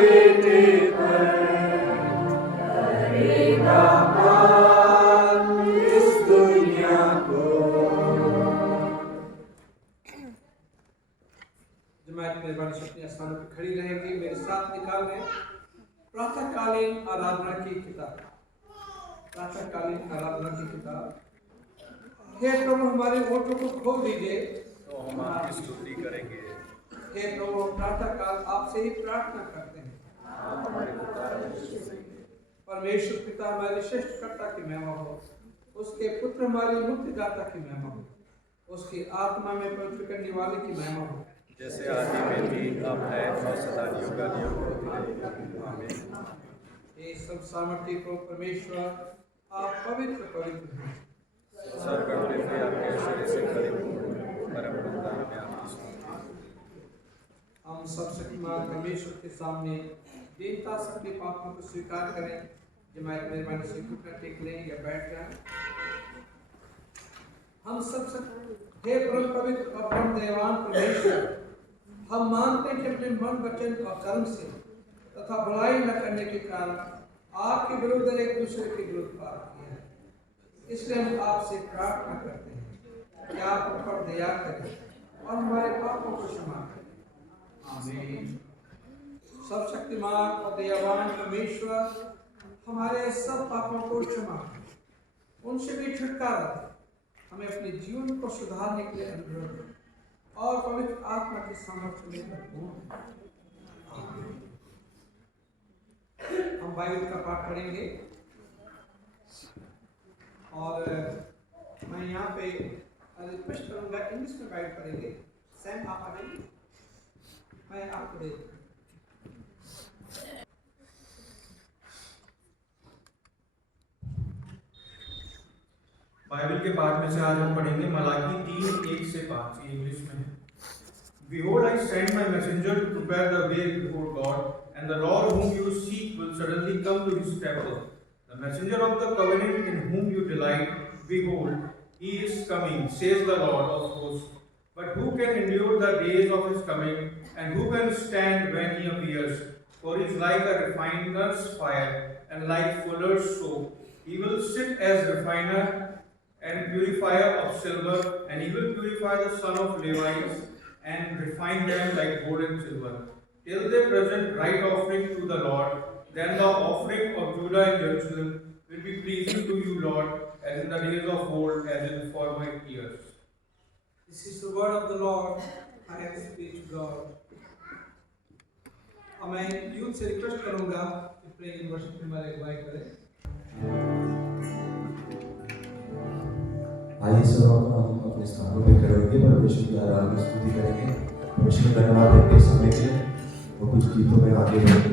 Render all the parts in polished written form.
बेटे पर करेगा पार इस दुनिया को। जमात मेहरबानी से अपने स्थानों पर खड़ी रहेंगी, मेरे साथ निकाल लें प्रातःकालीन आराधना की किताब। प्रातःकालीन आराधना की किताब। हे प्रभु, हमारे होठों को खोल दीजिए तो हम आपकी स्तुति करेंगे। हे प्रभु, प्रातःकाल आपसे ही प्रार्थना करते हैं। आप हमारे पिता परमेश्वर पिता हमारे श्रेष्ठकर्ता की महिमा हो, उसके पुत्र हमारी मुक्तिदाता की महिमा हो, उसकी आत्मा में पवित्र करने वाले की महिमा हो, जैसे आदि में थी, अब है और सदा युगानुयुग होती रहेगी। आमीन। हे सब सामर्थ्य को परमेश्वर, आप पवित्र पवित्र हैं। स्वर्ग और पृथ्वी आपके ऐश्वर्य से परिपूर्ण है। परम पिता में आपकी स्तुति। हम सब शक्तिमान परमेश्वर के सामने दीनता से अपने पापों को स्वीकार करें। जमात मेहरबानी से घुटना टेक लें या बैठ जाएं। हम सब हे परम पवित्र और परम दयावान परमेश्वर, हम मानते हैं कि अपने मन, वचन और कर्म से तथा बुराई न करने के कारण आपके विरुद्ध एक दूसरे के विरुद्ध पाप किया है। इसलिए हम आपसे प्रार्थना करते हैं कि आप हम पर दया करें और हमारे पापों को क्षमा करें। आमीन। सब शक्तिमान और दयावान परमेश्वर, हमारे सब पापों को क्षमा करें, उनसे भी छुटकारा दें, हमें अपने जीवन को सुधारने के लिए अनुग्रह दें और पवित्र आत्मा के सामर्थ्य में भरपूर। हम बाइबल का पाठ पढ़ेंगे और मैं यहाँ पे रिक्वेस्ट करूँगा, इंग्लिश में बाइबल पढ़ेंगे। सैम आप पढ़ेंगे, मैं आपको दे दूँ। बाइबल के पाठ में से आज हम पढ़ेंगे मलाकी 3:1-5। इंग्लिश में है। Behold, I send my messenger to prepare the way before God, and the Lord whom you seek will suddenly come to his temple. The messenger of the covenant in whom you delight, behold, he is coming, says the Lord of hosts. But who can endure the days of his coming, and who can stand when he appears? For he is like a refiner's fire, and like fuller's soap. He will sit as refiner and purifier of silver, and he will purify the son of Levi and refine them like gold and silver, till they present right offering to the Lord. Then the offering of Judah and Jerusalem will be pleasing to you, Lord, as in the days of old, as in former years. This is the word of the Lord. Thanks be to God. अब मैं youth से request करूंगा कि pray university में हमारे अगुवाई करें। आइए सब हम अपने स्थानों पे खड़े होंगे, परमेश्वर की आराधना स्तुति करेंगे। परमेश्वर को धन्यवाद देंगे इस समय के लिए और कुछ गीतों में आगे बढ़ेंगे।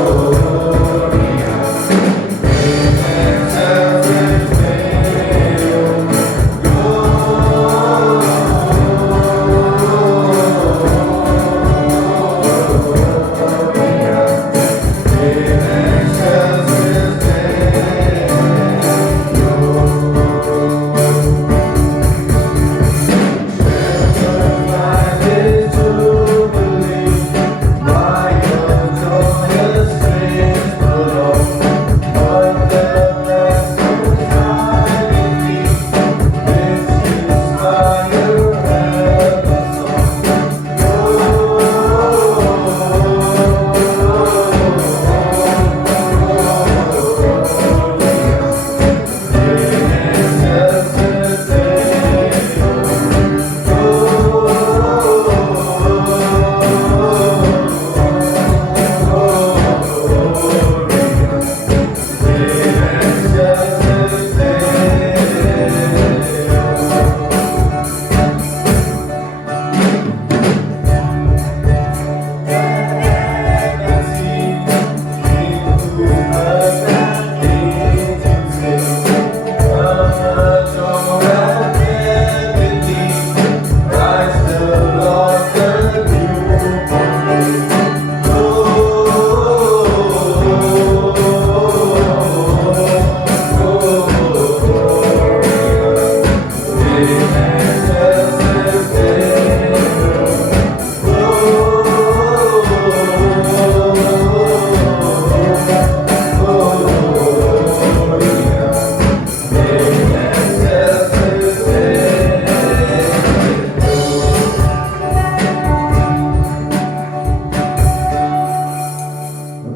Oh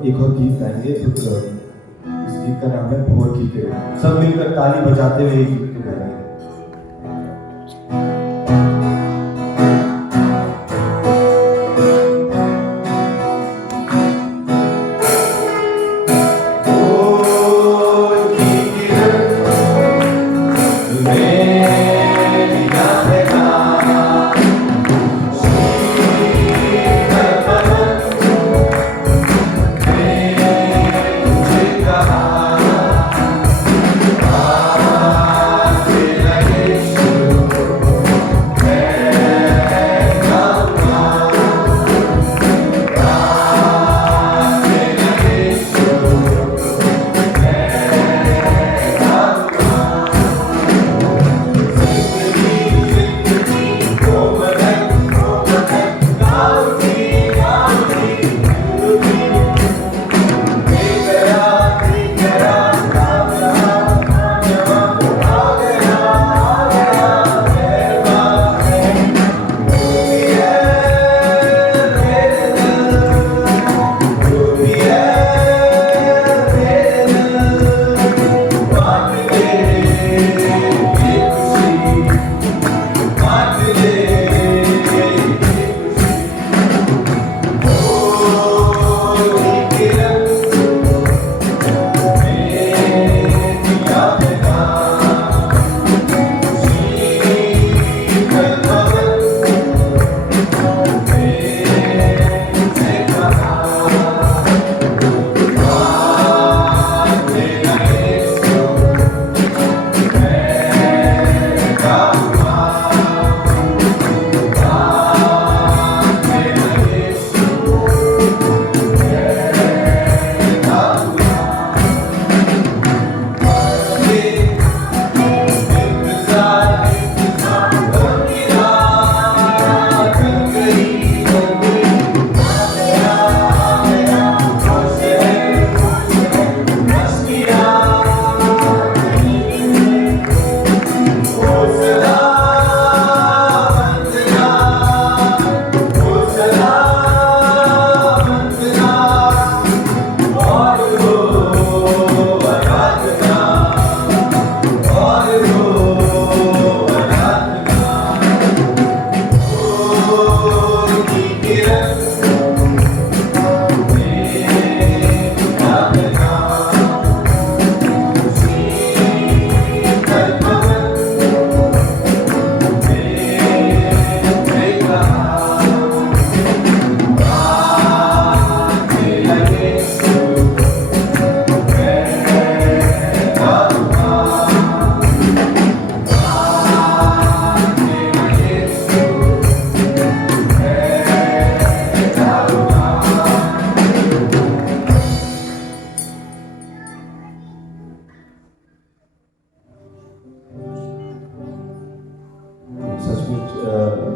एक और गीत गाएंगे तो इस गीत का नाम है भोर की किरण। सब मिलकर ताली बजाते हुए ये गीत को गाएंगे।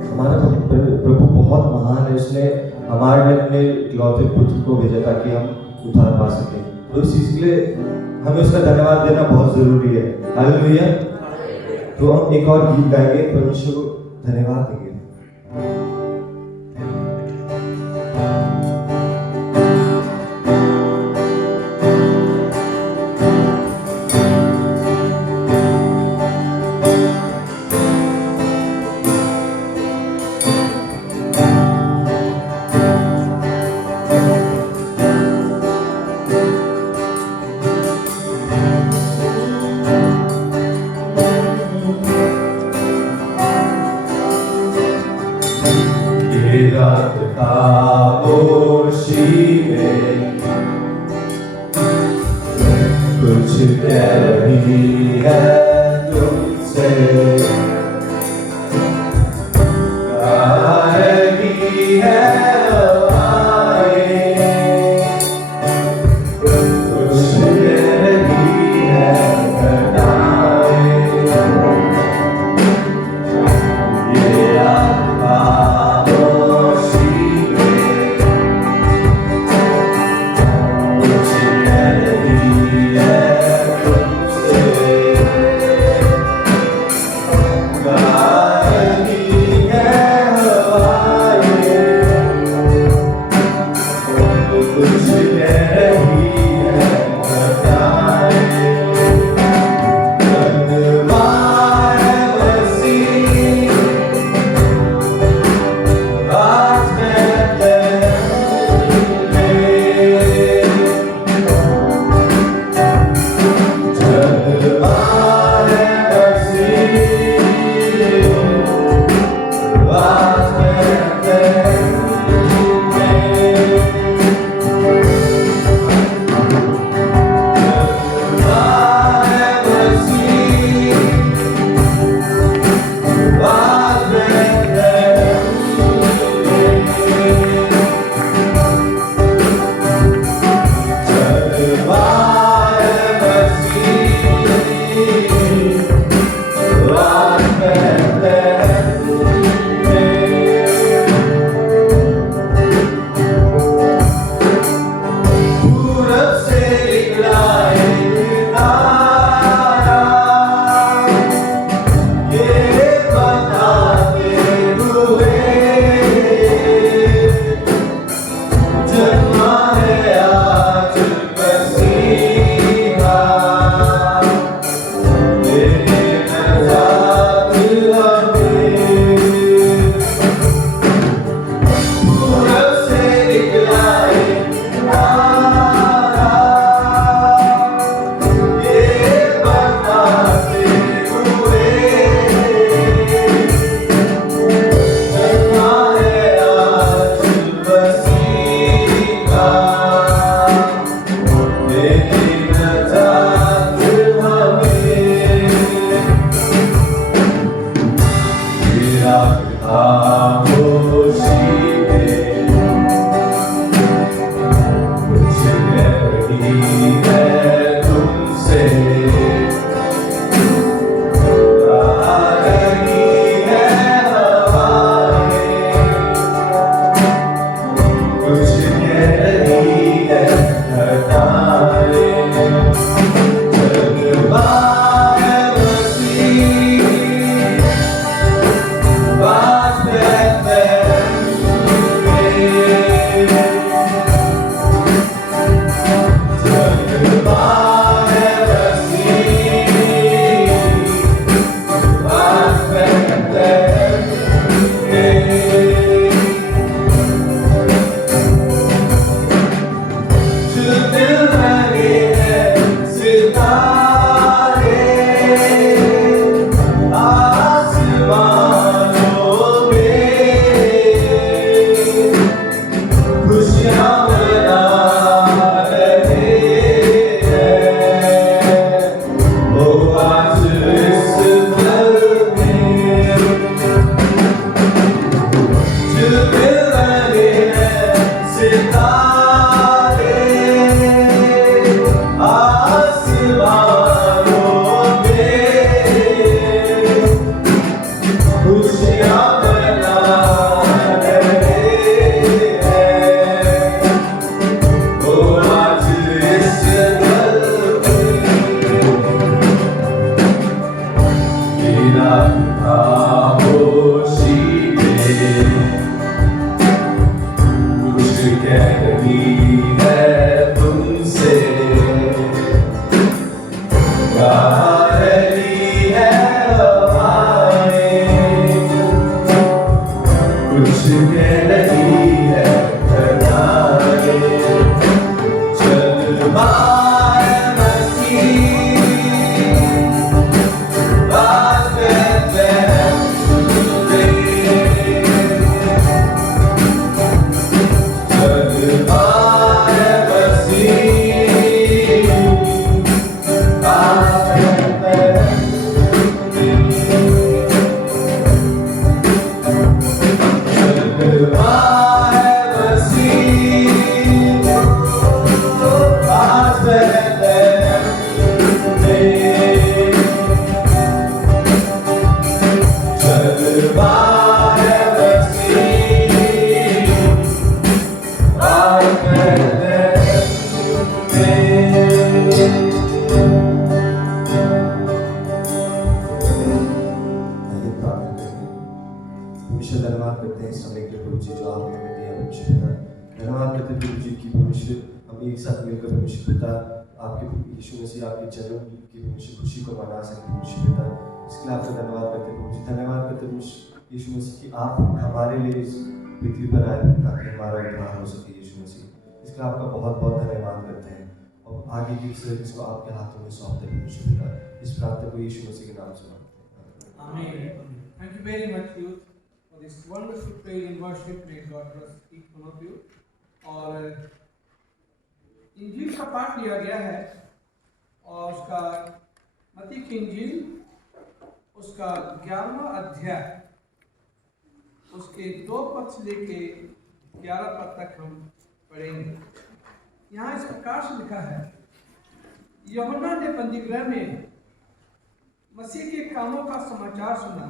हमारा प्रभु बहुत महान है। उसने हमारे लिए अपने इकलौते पुत्र को भेजा ताकि हम उद्धार पा सकें। तो इस चीज के लिए हमें उसका धन्यवाद देना बहुत जरूरी है। हालेलुया। तो हम एक और गीत गाएंगे, परमेश्वर को धन्यवाद देंगे। रात खामोशी में कुछ कह रही है तुमसे, आ रही है कुछ कह रही है घटाए। ये रात खामोशी में कुछ परमेश्वर धन्यवाद करते हैं इस समय के प्रभु जी जो आपने हमें दिया परमेश्वर पिता। धन्यवाद करते हैं प्रभु जी की परमेश्वर हम एक साथ मिलकर परमेश्वर पिता आपके यीशु मसीह आपके जन्म की परमेश्वर खुशी को मना सके परमेश्वर पिता। इसके लिए आपका धन्यवाद करते हैं प्रभु जी। धन्यवाद करते हैं यीशु मसीह कि आप हमारे लिए इस पृथ्वी पर आए ताकि हमारा उद्धार हो सके यीशु मसीह। इसके लिए आपका बहुत बहुत धन्यवाद करते हैं और आगे की सर्विस को आपके हाथों में सौंपते हैं परमेश्वर पिता। इस प्रार्थना को यीशु मसीह के नाम से मांगते हैं। Amen. Thank you very much, youth, for this wonderful prayer and worship. May God bless each one of you. और इंजील का पाठ लिया गया है और उसका मत्ती की इंजील उसका 11वां अध्याय उसके 2 पद से लेके 11 पद तक हम पढ़ेंगे। यहाँ इस प्रकार से लिखा है, यूहन्ना ने बंदीगृह में मसीह के कामों का समाचार सुना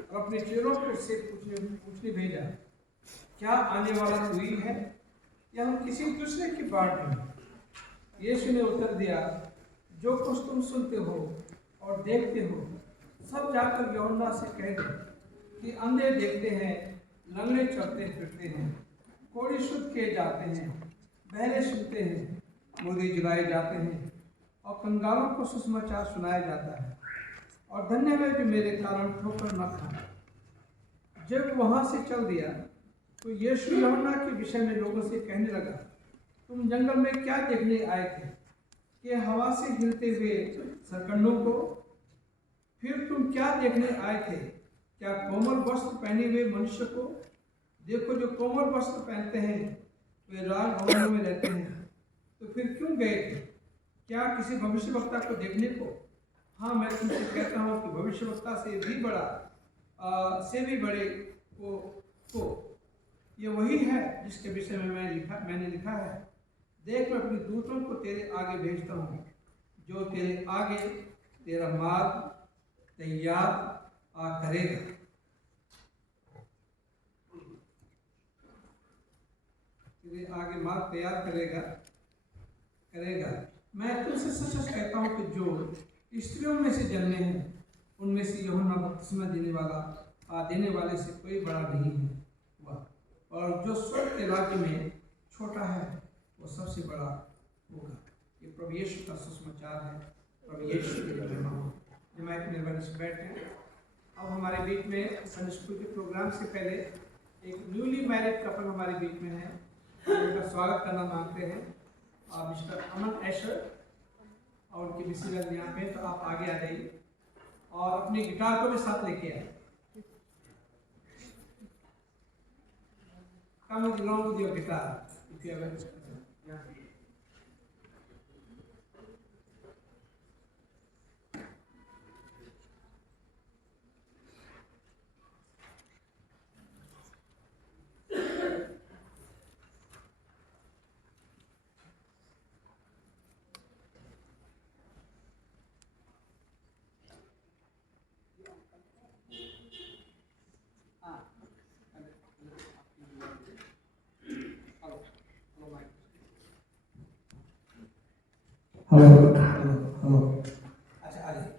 और अपने चेलों को उससे पूछने भेजा, क्या आने वाला कोई है या हम किसी दूसरे की बाट में? यीशु ने उत्तर दिया, जो कुछ तुम सुनते हो और देखते हो सब जाकर यूहन्ना से कह दो कि अंधे देखते हैं, लंगड़े चलते फिरते हैं, कोढ़ी शुद्ध किए जाते हैं, बहरे सुनते हैं, मुर्दे जलाए जाते हैं और कंगालों को सुसमाचार सुनाया जाता है। और धन्य है जो मेरे कारण ठोकर न खाए। जब वहाँ से चल दिया तो यीशु यूहन्ना के विषय में लोगों से कहने लगा, तुम जंगल में क्या देखने आए थे? कि हवा से हिलते हुए सरकंडों को? फिर तुम क्या देखने आए थे? क्या कोमल वस्त्र पहने हुए मनुष्य को? देखो, जो कोमल वस्त्र पहनते हैं वे राज भवनों में रहते हैं। तो फिर क्यों गए थे? क्या किसी भविष्यवक्ता को देखने को? हाँ, मैं तुमसे कहता हूँ कि भविष्यवक्ता से भी बड़े को ये वही है जिसके विषय में मैंने लिखा है, देख मैं अपने दूतों को तेरे आगे भेजता हूँ, जो तेरे आगे तेरा मार्ग तैयार करेगा। तेरे आगे मार्ग तैयार करेगा। मैं तुमसे सच कहता हूँ कि जो स्त्रियों में से जन्मे हैं उनमें से यूहन्ना बपतिस्मा देने वाले से कोई बड़ा नहीं हुआ, और जो स्वर्ग के राज्य में छोटा है वो सबसे बड़ा होगा। ये प्रभु यीशु का सुसमाचार है। प्रभु यीशु के जमायत निर्वाणी से बैठे। अब हमारे बीच में संडे स्कूल के प्रोग्राम से पहले एक न्यूली मैरिड कपल हमारे बीच में है, उनका स्वागत करना मांगते हैं। मिस्टर अमन एशर और उनकी मिसेज यहाँ पे, तो आप आगे आ जाइए और अपनी गिटार को भी साथ लेके आए। Come along with your guitar if you have it. Hello. अच्छा, आ जाइए।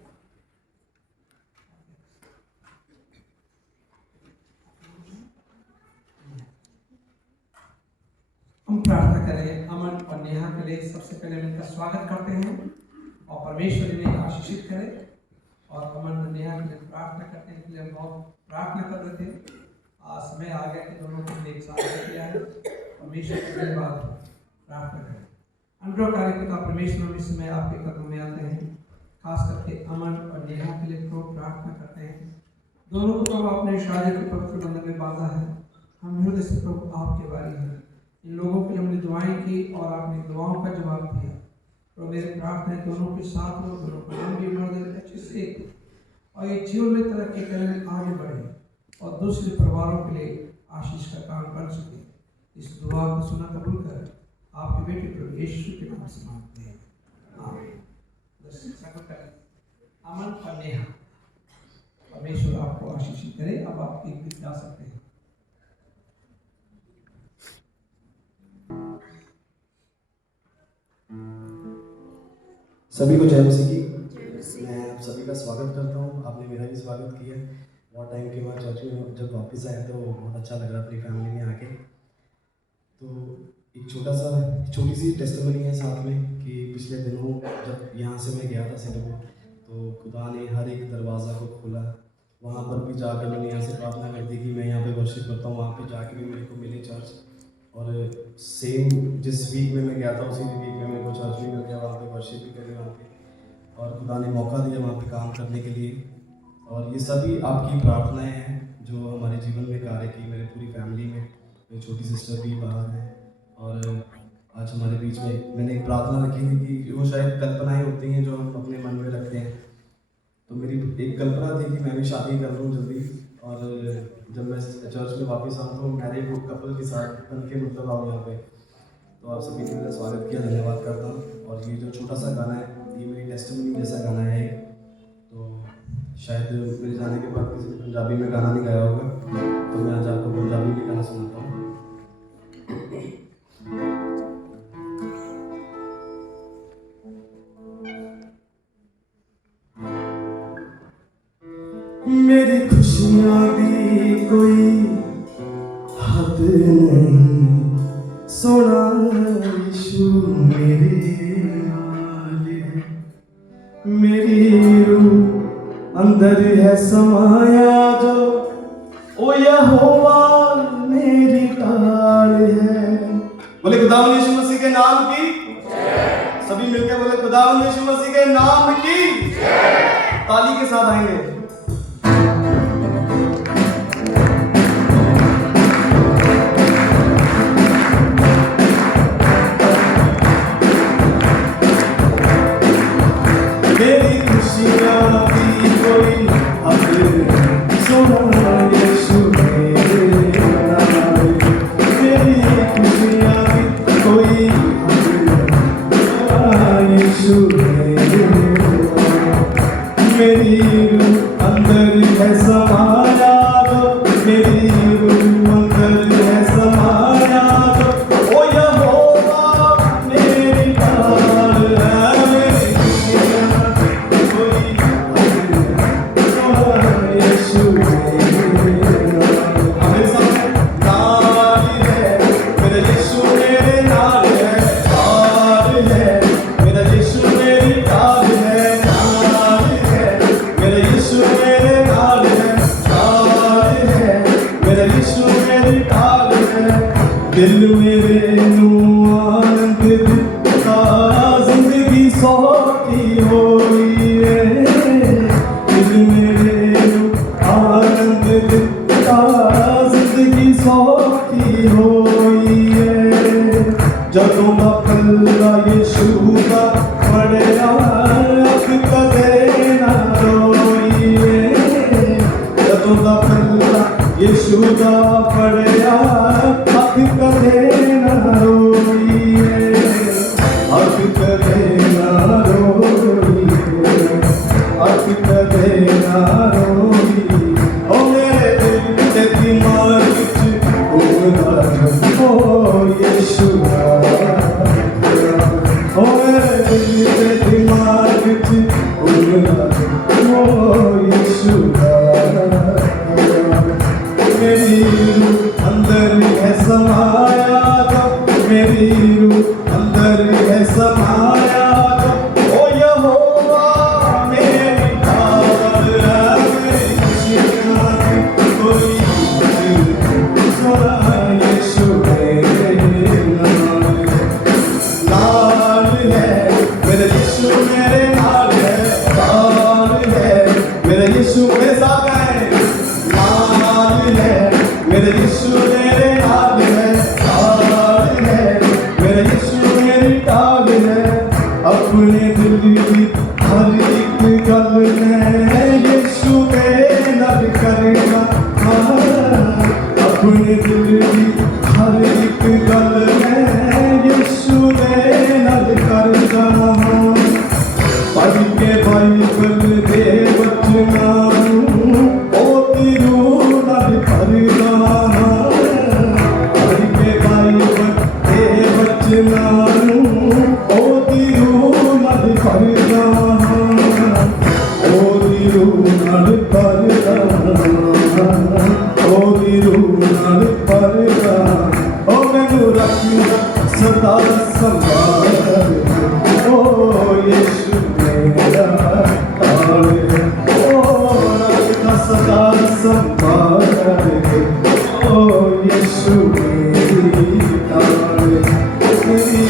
हम प्रार्थना करें अमन और नेहा के लिए। सबसे पहले उनका स्वागत करते हैं और परमेश्वर इन्हें आशीषित करे। और अमन नेहा के लिए प्रार्थना करते हैं, इसलिए हम बहुत प्रार्थना कर रहे थे। समय आ गया कि दोनों को एक साथ किया है। परमेश्वर के धन्यवाद प्रार्थना करें। अनुग्रहकारी पिता परमेश्वर, हम इस समय आपके कदमों में आते हैं, खास करके अमन और नेहा के लिए प्रभु प्रार्थना करते हैं। दोनों को प्रभु आपने शादी के पवित्र बंधन में बांधा है। हम हृदय से प्रभु आपके बारे हैं, इन लोगों के लिए हमने दुआएं की और आपने दुआओं का जवाब दिया। प्रभु मेरी प्रार्थना है दोनों के साथ हो, दोनों को लंबी उम्र अच्छे से और ये जीवन में तरक्की करने आगे बढ़े और दूसरे परिवारों के लिए आशीष का काम बन सके। इस दुआ को सुना कबूल कर आपके बेटे प्रभु यीशु के नाम से मांगते हैं, आमीन। अमन और नेहा, परमेश्वर आपको आशीषित करे। अब आप एक गीत गा सकते हैं। सभी को जय मसीह की। मैं आप सभी का स्वागत करता हूँ। आपने मेरा भी स्वागत किया। बहुत टाइम के बाद चर्च में जब वापस आए तो बहुत अच्छा लग रहा अपनी फैमिली में आके। तो एक छोटी सी टेस्टिमनी है साथ में कि पिछले दिनों जब यहाँ से मैं गया था सिंगापुर, तो खुदा ने हर एक दरवाज़ा को खोला। वहाँ पर भी जाकर मैंने यहाँ से प्रार्थना कर दी कि मैं यहाँ पे वर्शिप करता हूँ। वहाँ पे जाके भी मेरे को मिले चर्च, और सेम जिस वीक में मैं गया था उसी वीक में मेरे को चर्च भी मिल गया। वहाँ पे वर्शिप भी करी वहाँ पे, और खुदा ने मौका दिया वहाँ पे काम करने के लिए। और ये सभी आपकी प्रार्थनाएं हैं जो हमारे जीवन में कार्य की। मेरे पूरी फैमिली में मेरी छोटी सिस्टर भी बाहर है, और आज हमारे बीच में मैंने एक प्रार्थना रखी थी कि वो शायद कल्पनाएं होती हैं जो हम अपने मन में रखते हैं। तो मेरी एक कल्पना थी कि मैं भी शादी कर लूँ जल्दी, और जब मैं चर्च में वापस आऊँ तो मैरिड कपल के साथ बन के मतलब आऊँ यहाँ पे। तो आप सभी ने मेरा स्वागत किया, धन्यवाद करता हूँ। और ये जो छोटा सा गाना है, ये मेरी टेस्टिमनी जैसा गाना है। तो शायद मेरे जाने के बाद किसी ने पंजाबी में गाना नहीं गाया होगा, तो मैं आज आपको पंजाबी में गाना सुनाता हूँ। मेरी खुशियाँ भी कोई हद नहीं, सोना यीशु मेरे नाल है। मेरी रूह अंदर है समाया जो, ओ यहोवा मेरी ढाल है। बोले खुदावंद यीशु मसीह के नाम की जय। सभी मिलकर बोले खुदावंद यीशु मसीह के नाम की जय। ताली के साथ आएंगे। मेरी खुशियाँ भी कोई हद नहीं, सोना यीशु मेरे नाल है। मेरी खुशियाँ भी कोई हद नहीं, सोना यीशु मेरे नाल है। मेरी रूह अंदर है समाया जो, मेरी रूह अंदर है समाया जो, ओ यहोवा मेरी ढाल है। मेरी खुशियाँ कोई हद नहीं, सोना यीशु मेरे नाल है। हमारे साथ नाल है, मेरा यीशु मेरे नाल है। नाल है, मेरा यीशु मेरी ढाल है। नाल है, मेरा यीशु मेरे नाल है। नाल है, मेरा यीशु मेरी ढाल है। दिल मेरे नू आनंद दिता, जिंदगी सौखी होई है। दिल मेरे नू आनंद दिता, जिंदगी सौखी होई है। जदों दा पल्ला यीशु दा फड़िया, अख कदे ना रोई है। जदों दा पल्ला यीशु दा फड़िया, अख कदे ना रोई है। अख कदे ना रोई है, अख कदे ना रोई। ओ मेरे दिल ते दिमाग च घूमदा ओ यीशु दा। ओ मेरे दिल ते दिमाग च घूमदा ओ यीशु दा। मेरी रूह अंदर है समाया जो, मेरी रूह अंदर है समाया जो, ओ यहोवा मेरी ढाल है। मेरी खुशियाँ भी कोई हद नहीं, सोना यीशु मेरे नाल है। नाल अपने दिल की हर एक गल में यीशु दे नाल करना अपने दिल की हर एक गल में यीशु दे नाल करना पढ़ के बाइबल दे बचना ओ तिरू नाल करना पढ़ के बाइबल दे बचना ओ तिरू नाल करना ओ तिरू नाल करना ओ तिरू नाल करना ओ मैनू रख सदा संभाल ओ यीशु मेरा ताल ओ रखना सदा संभाल ओ यीशु मेरी ताल मेरी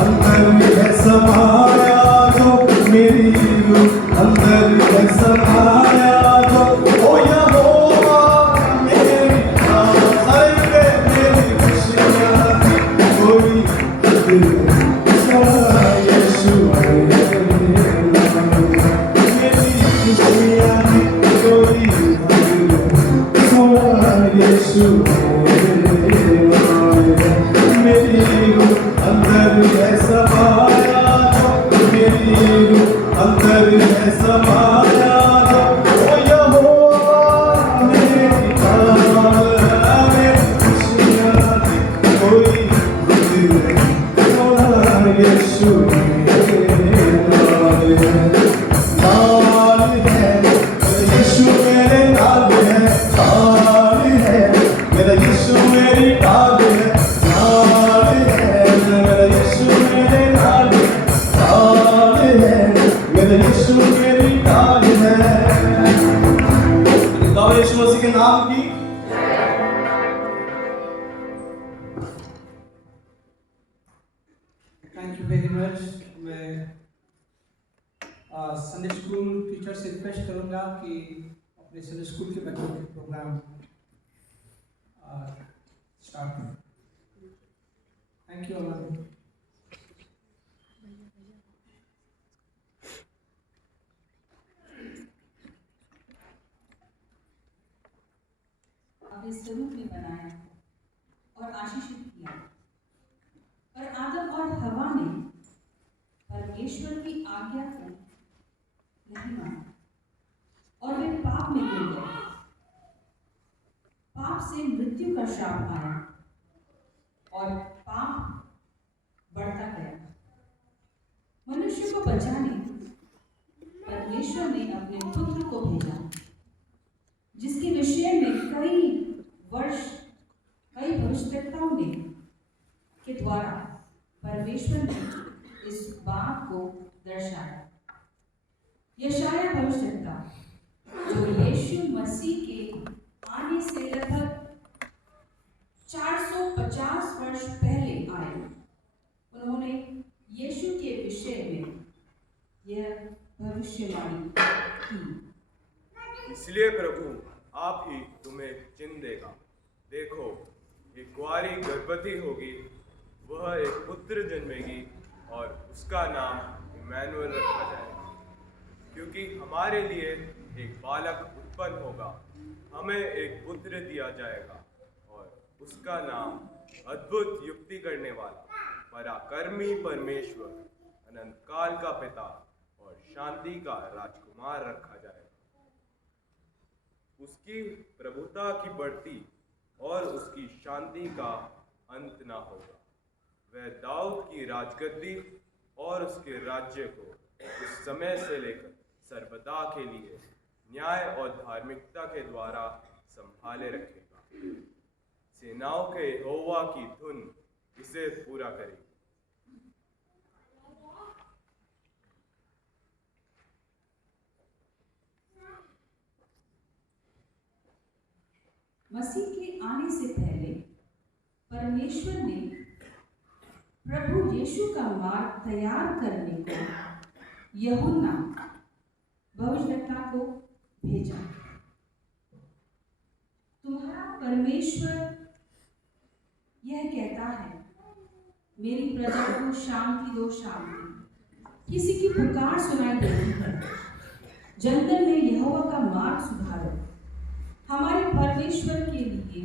अंदर है समाया जो मेरी रूह अंदर है समाया जो ओ यहोवा मेरी ताल मेरी खुशियाँ कोई यीशु मेरी खुशियाँ कोई यीशु मेरी रूह अंदर है समाया मेरी रूह अंदर है समाया ओ यहोवा मेरी ताल मेरी खुशियाँ कोई यीशु नाल है यीशु मेरे नाल है नाल है मेरा यीशु मेरी नाल है नाल है मेरा यीशु मेरे नाल है मेरा यीशु मेरी नाल है यीशु मसीह के नाम की थैंक यू वेरी मच। मैं संडे स्कूल टीचर से रिक्वेस्ट करूंगा कि अपने संडे स्कूल के बच्चों के प्रोग्राम स्टार्ट करें। थैंक यू अमन। अपने स्वरूप में बनाया और आशीषित किया और आदम और हवा ने परमेश्वर की आज्ञा को नहीं माना और वे पाप में गिर गए। पाप से मृत्यु का श्राप आया और पाप बढ़ता गया। मनुष्य को बचाने परमेश्वर ने अपने पुत्र को भेजा, जिसके विषय में कई भविष्यवक्ताओं ने के द्वारा परमेश्वर ने इस बात को दर्शाया। यशाया भविष्यवक्ता जो यीशु मसीह के आने से लगभग 450 वर्ष पहले आए, उन्होंने यीशु के विषय में यह भविष्यवाणी की। इसलिए प्रभु आप ही तुम्हें चिन्ह देगा। देखो, एक कुंवारी गर्भवती होगी, वह एक पुत्र जन्मेगी और उसका नाम इमैनुअल रखा जाएगा, क्योंकि हमारे लिए एक बालक उत्पन्न होगा, हमें एक पुत्र दिया जाएगा और उसका नाम अद्भुत युक्ति करने वाला, पराक्रमी परमेश्वर, अनंत काल का पिता और शांति का राजकुमार रखा जाएगा। उसकी प्रभुता की बढ़ती और उसकी शांति का अंत ना होगा। वह दाऊद की राजगद्दी और उसके राज्य को उस समय से लेकर सर्वदा के लिए न्याय और धार्मिकता के द्वारा संभाले रखेगा। सेनाओं के यहोवा की धुन इसे पूरा करेगी। मसीह के आने से पहले परमेश्वर ने प्रभु यीशु का मार्ग तैयार करने को यूहन्ना भविष्यवक्ता को भेजा। तुम्हारा परमेश्वर यह कहता है, मेरी प्रजा को शांति दो, शांति। किसी की पुकार सुनाई देती है, जंगल में यहोवा का मार्ग सुधारो। हमारे परमेश्वर के लिए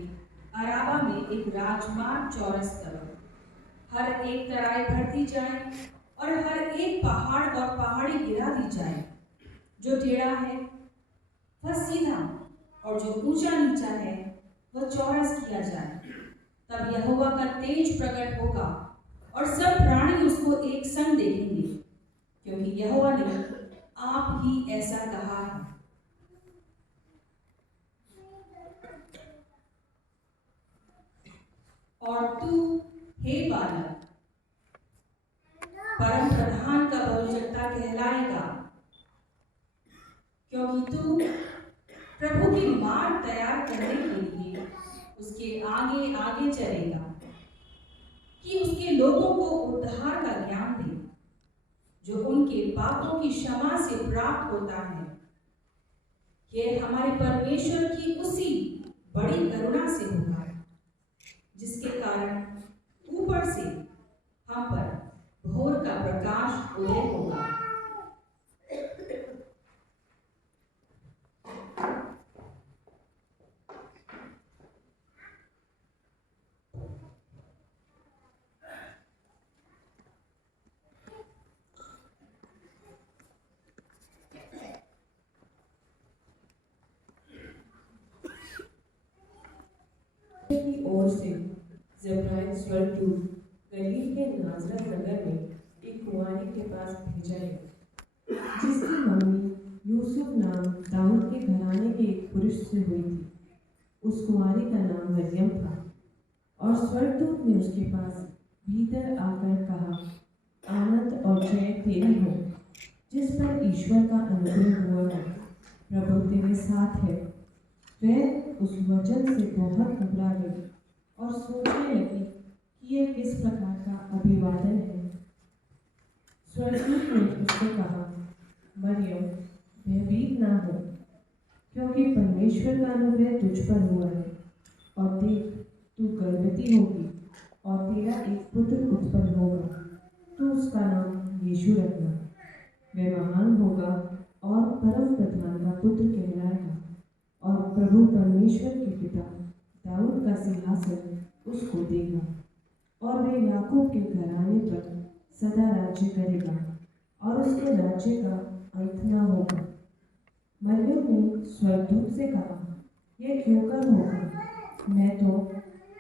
अराबा में एक राजमार्ग चौरस करो। हर एक तराई भर दी जाए और हर एक पहाड़ और पहाड़ी गिरा दी जाए। जो टेढ़ा है वह सीधा और जो ऊंचा नीचा है वह चौरस किया जाए। तब यहोवा का तेज प्रकट होगा और सब प्राणी उसको एक संग देखेंगे, क्योंकि यहोवा ने आप ही ऐसा कहा है। और तू हे बालक परम प्रधान का भविष्यद्वक्ता कहलाएगा, क्योंकि तू प्रभु की मार्ग तैयार करने के लिए उसके आगे आगे चलेगा, कि उसके लोगों को उद्धार का ज्ञान दे, जो उनके पापों की क्षमा से प्राप्त होता है। यह हमारे परमेश्वर की उसी बड़ी करुणा से होगा, जिसके कारण ऊपर से हम पर भोर का प्रकाश उदय होगा। की ओर से जब्राइल स्वर्गदूत गलील के नाजरत नगर में एक कुंवारी के पास भेजा गया, जिसकी मम्मी यूसुफ नाम दाऊद के घराने के एक पुरुष से हुई थी। उस कुंवारी का नाम मरियम था। और स्वर्गदूत ने उसके पास भीतर आकर कहा, आनंद और जय तेरी हो, जिस पर ईश्वर का अनुग्रह हुआ है, प्रभु तेरे साथ है। वह उस वचन से बहुत घबरा गई और सोचने लगी कि यह किस प्रकार का अभिवादन है। स्वर्गदूत ने उससे कहा, मरियम, भयभीत ना हो, क्योंकि परमेश्वर का अनुग्रह तुझ पर हुआ है। और देख, तू गर्भवती होगी और तेरा एक पुत्र उत्पन्न होगा। तू उसका नाम यीशु रखना। वह महान होगा और परम प्रधान का पुत्र कहलाएगा, और प्रभु परमेश्वर के पिता दाऊद का सिंहासन उसको देगा, और वह याकूब के घराने पर सदा राज्य करेगा, और उसके राज्य का अंत न होगा। मरियम ने स्वर्गदूत से कहा, यह क्यों कर होगा? मैं तो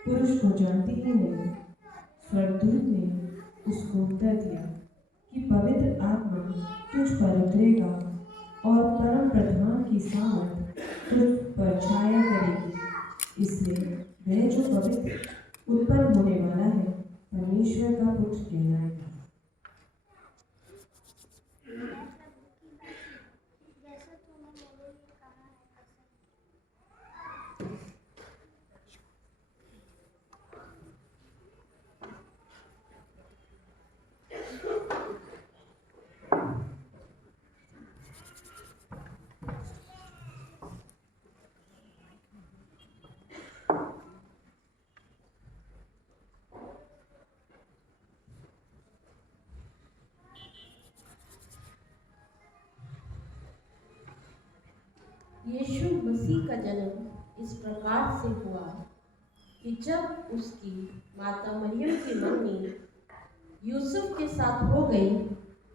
पुरुष को जानती ही नहीं। स्वर्गदूत ने उसको उत्तर दिया कि पवित्र आत्मा तुझ पर उतरेगा और परम प्रधान की सामर्थ तुझ पर छाया करेगी। इसलिए वह जो पवित्र उत्पन्न होने वाला है, परमेश्वर का पुत्र कहलाएगा। यीशु मसीह का जन्म इस प्रकार से हुआ कि जब उसकी माता मरियम की मम्मी यूसुफ के साथ हो गई,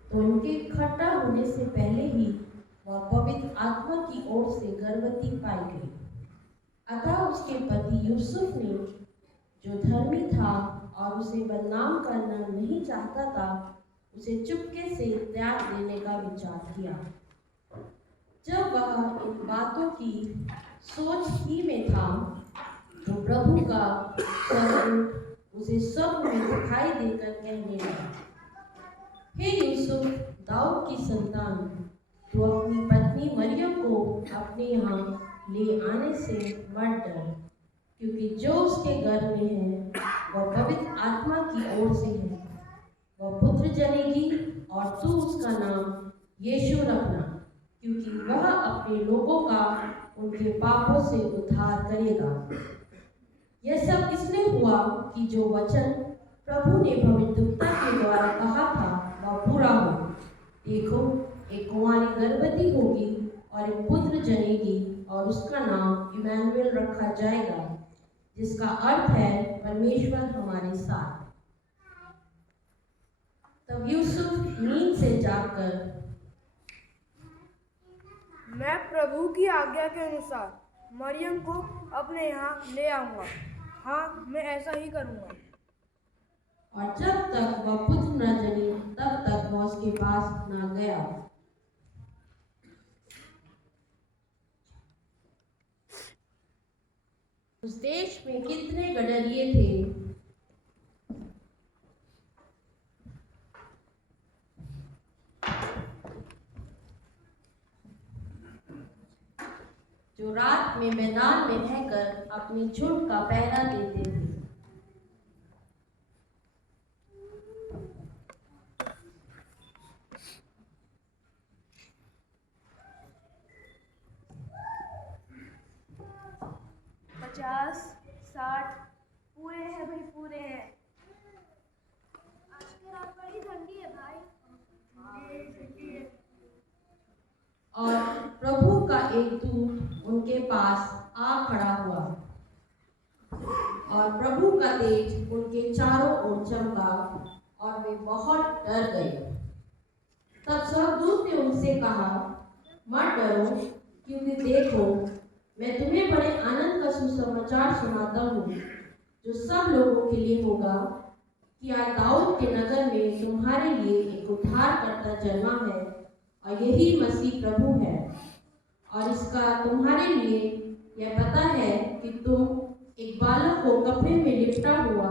तो उनके इकट्ठा होने से पहले ही वह पवित्र आत्मा की ओर से गर्भवती पाई गई। अतः उसके पति यूसुफ ने, जो धर्मी था और उसे बदनाम करना नहीं चाहता था, उसे चुपके से त्याग देने का विचार किया। जब वह इन बातों की सोच ही में था, तो प्रभु का स्वर्गदूत उसे स्वप्न में दिखाई देकर कहने लगा, हे यूसुफ, दाऊद की संतान, तू अपनी पत्नी मरियम को अपने यहाँ ले आने से मत डर, क्योंकि जो उसके गर्भ में है वह पवित्र आत्मा की ओर से है। वह पुत्र जनेगी और तू उसका नाम यीशु रखना, क्योंकि वह अपने लोगों का उनके पापों से उद्धार करेगा। यह सब इसलिए हुआ कि जो वचन प्रभु ने भविष्यद्वक्ता के द्वारा कहा था वह पूरा हो। देखो, एक कुंवारी गर्भवती होगी और एक पुत्र जनेगी और उसका नाम इमैनुएल रखा जाएगा, जिसका अर्थ है परमेश्वर हमारे साथ। तब यूसुफ नींद से जागकर, मैं प्रभु की आज्ञा के अनुसार मरियम को अपने यहाँ ले आऊंगा। हाँ, मैं ऐसा ही करूंगा। और जब तक वह पुत्र न जनी तब तक वह उसके पास न गया। उस देश में कितने गडरिये थे, जो रात में मैदान में रहकर अपनी झुंड का पहरा देते थे। पचास 60 पूरे हैं भाई, पूरे हैं। आज की रात बड़ी ठंडी है भाई। और प्रभु का एक दूत उनके पास आ खड़ा हुआ और प्रभु का तेज उनके चारों ओर चमका और वे बहुत डर गए। तब स्वर्गदूत ने उनसे कहा, मत डरो, क्योंकि देखो, मैं तुम्हें बड़े आनंद का सुसमाचार सुनाता हूँ, जो सब लोगों के लिए होगा कि आज दाऊद के नगर में तुम्हारे लिए एक उद्धारकर्ता जन्मा है, और यही मसीह प्रभु है। और इसका तुम्हारे लिए यह पता है कि तुम एक बालक को कपड़े में लिपटा हुआ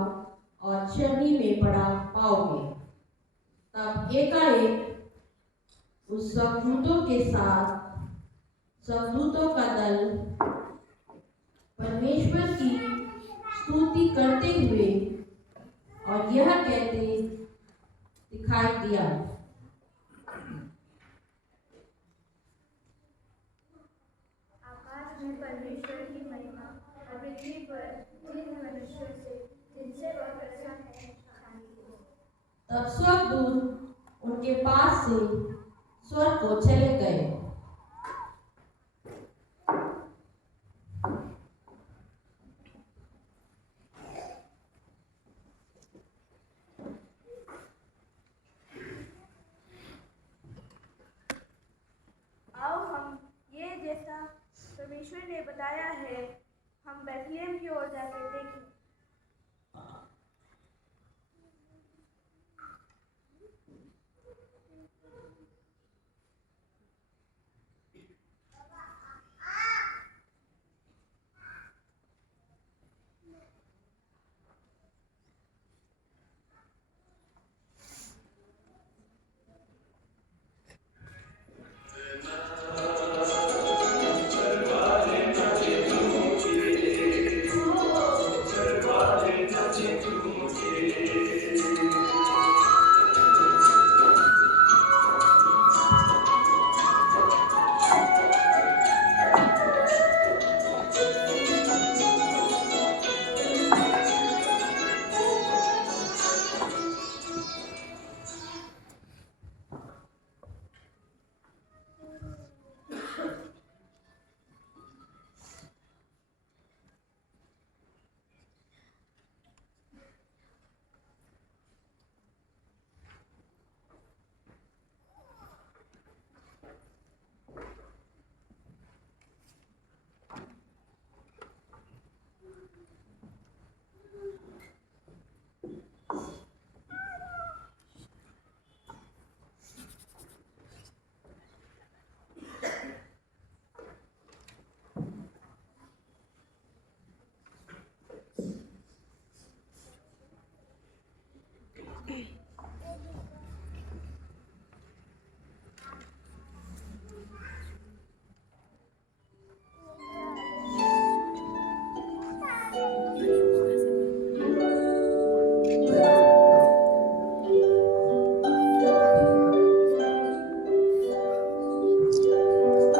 और छवनी में पड़ा पाओगे। तब एकाएक उस स्वर्गदूतों के साथ स्वर्गदूतों का दल परमेश्वर की स्तुति करते हुए और यह कहते दिखाई दिया, आकाश में परमेश्वर की महिमा और पृथ्वी पर जिन मनुष्यों से जिनसे वह प्रसन्न है शांति हो। तब स्वर्गदूत उनके पास से स्वर्ग को चले गए। आओ हम ये जैसा परमेश्वर ने बताया है, हम बैतलहम की ओर जाकर देखें।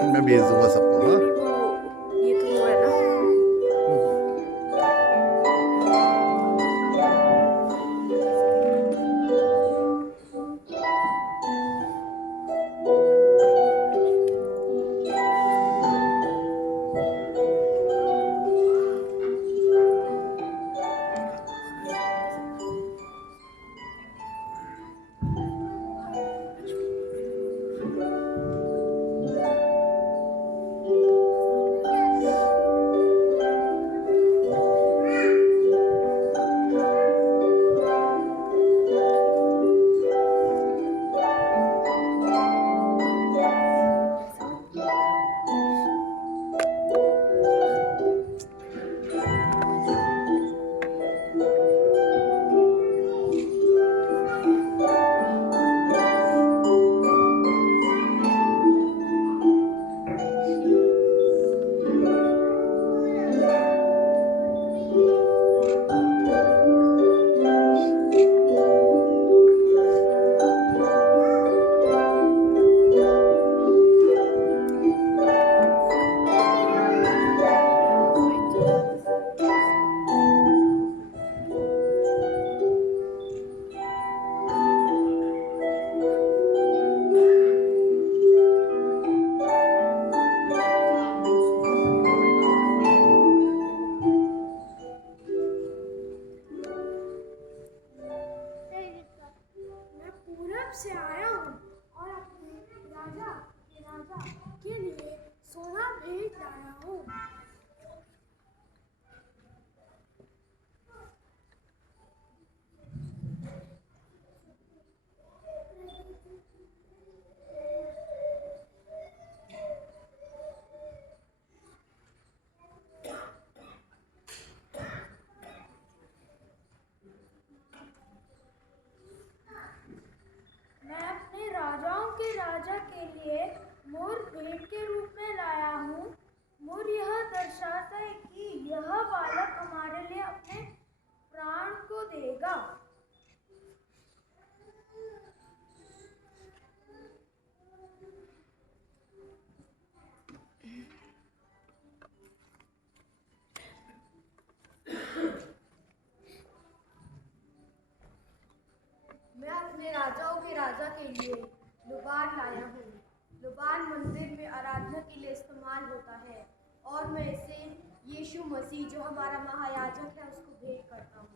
मैं भेज दूंगा सबको। हाँ, ये तो वो है ना। राजाओं के राजा के लिए मोर भेंट के रूप में लाया हूँ। मोर यह दर्शाता है कि यह बालक हमारे लिए अपने प्राण को देगा। मैं अपने राजाओं के राजा के लिए लुबान लाया हूँ। लुबान मंदिर में आराधना के लिए इस्तेमाल होता है और मैं इसे यीशु मसीह जो हमारा महायाजक है उसको भेंट करता हूँ।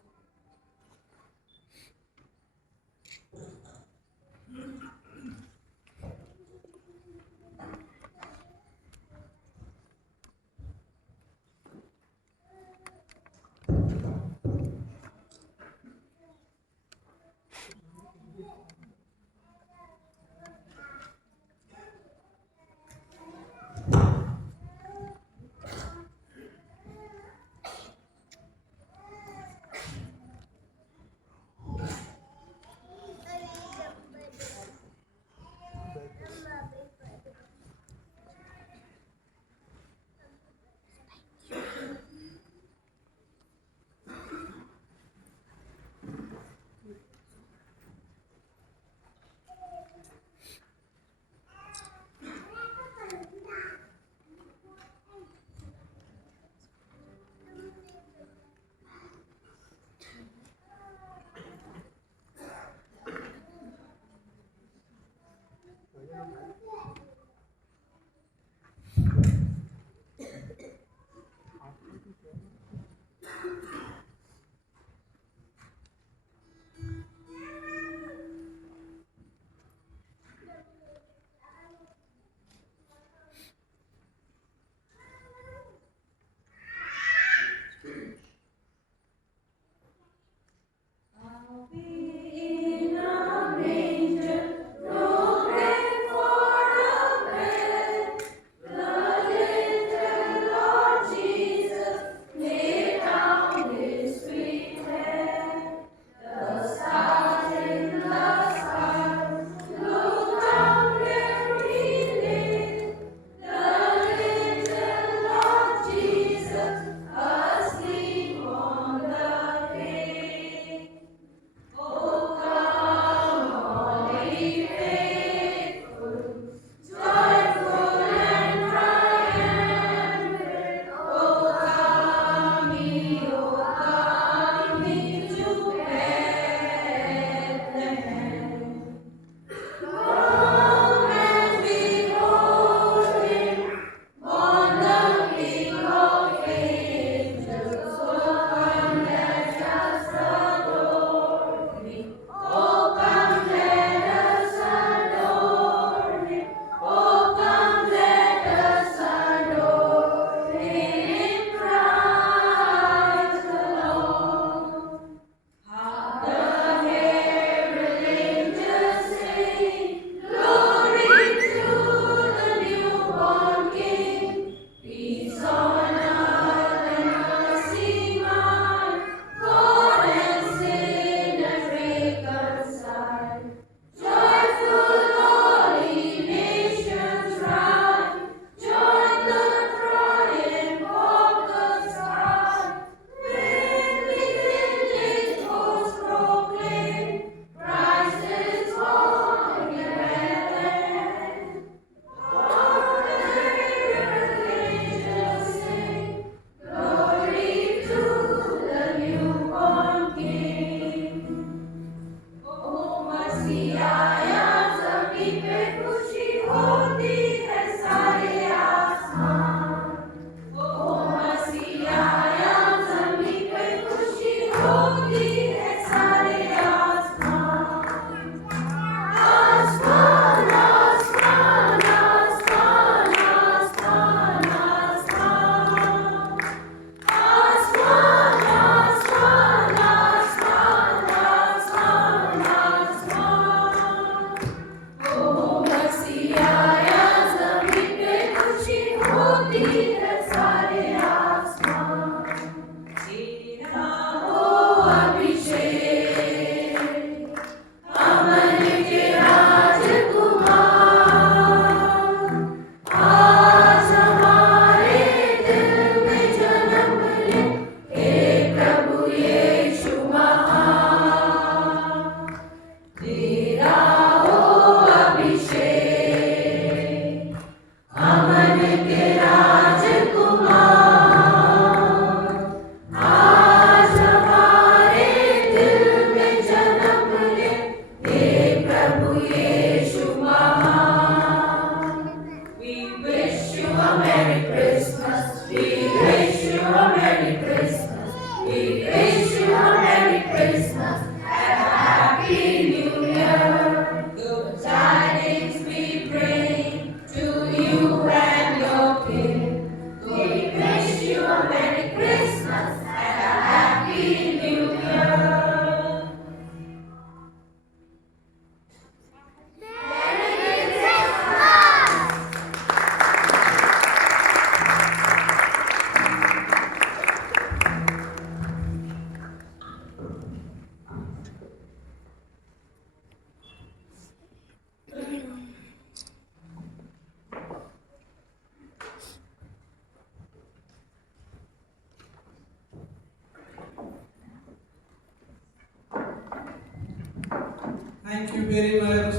थैंक यू वेरी मच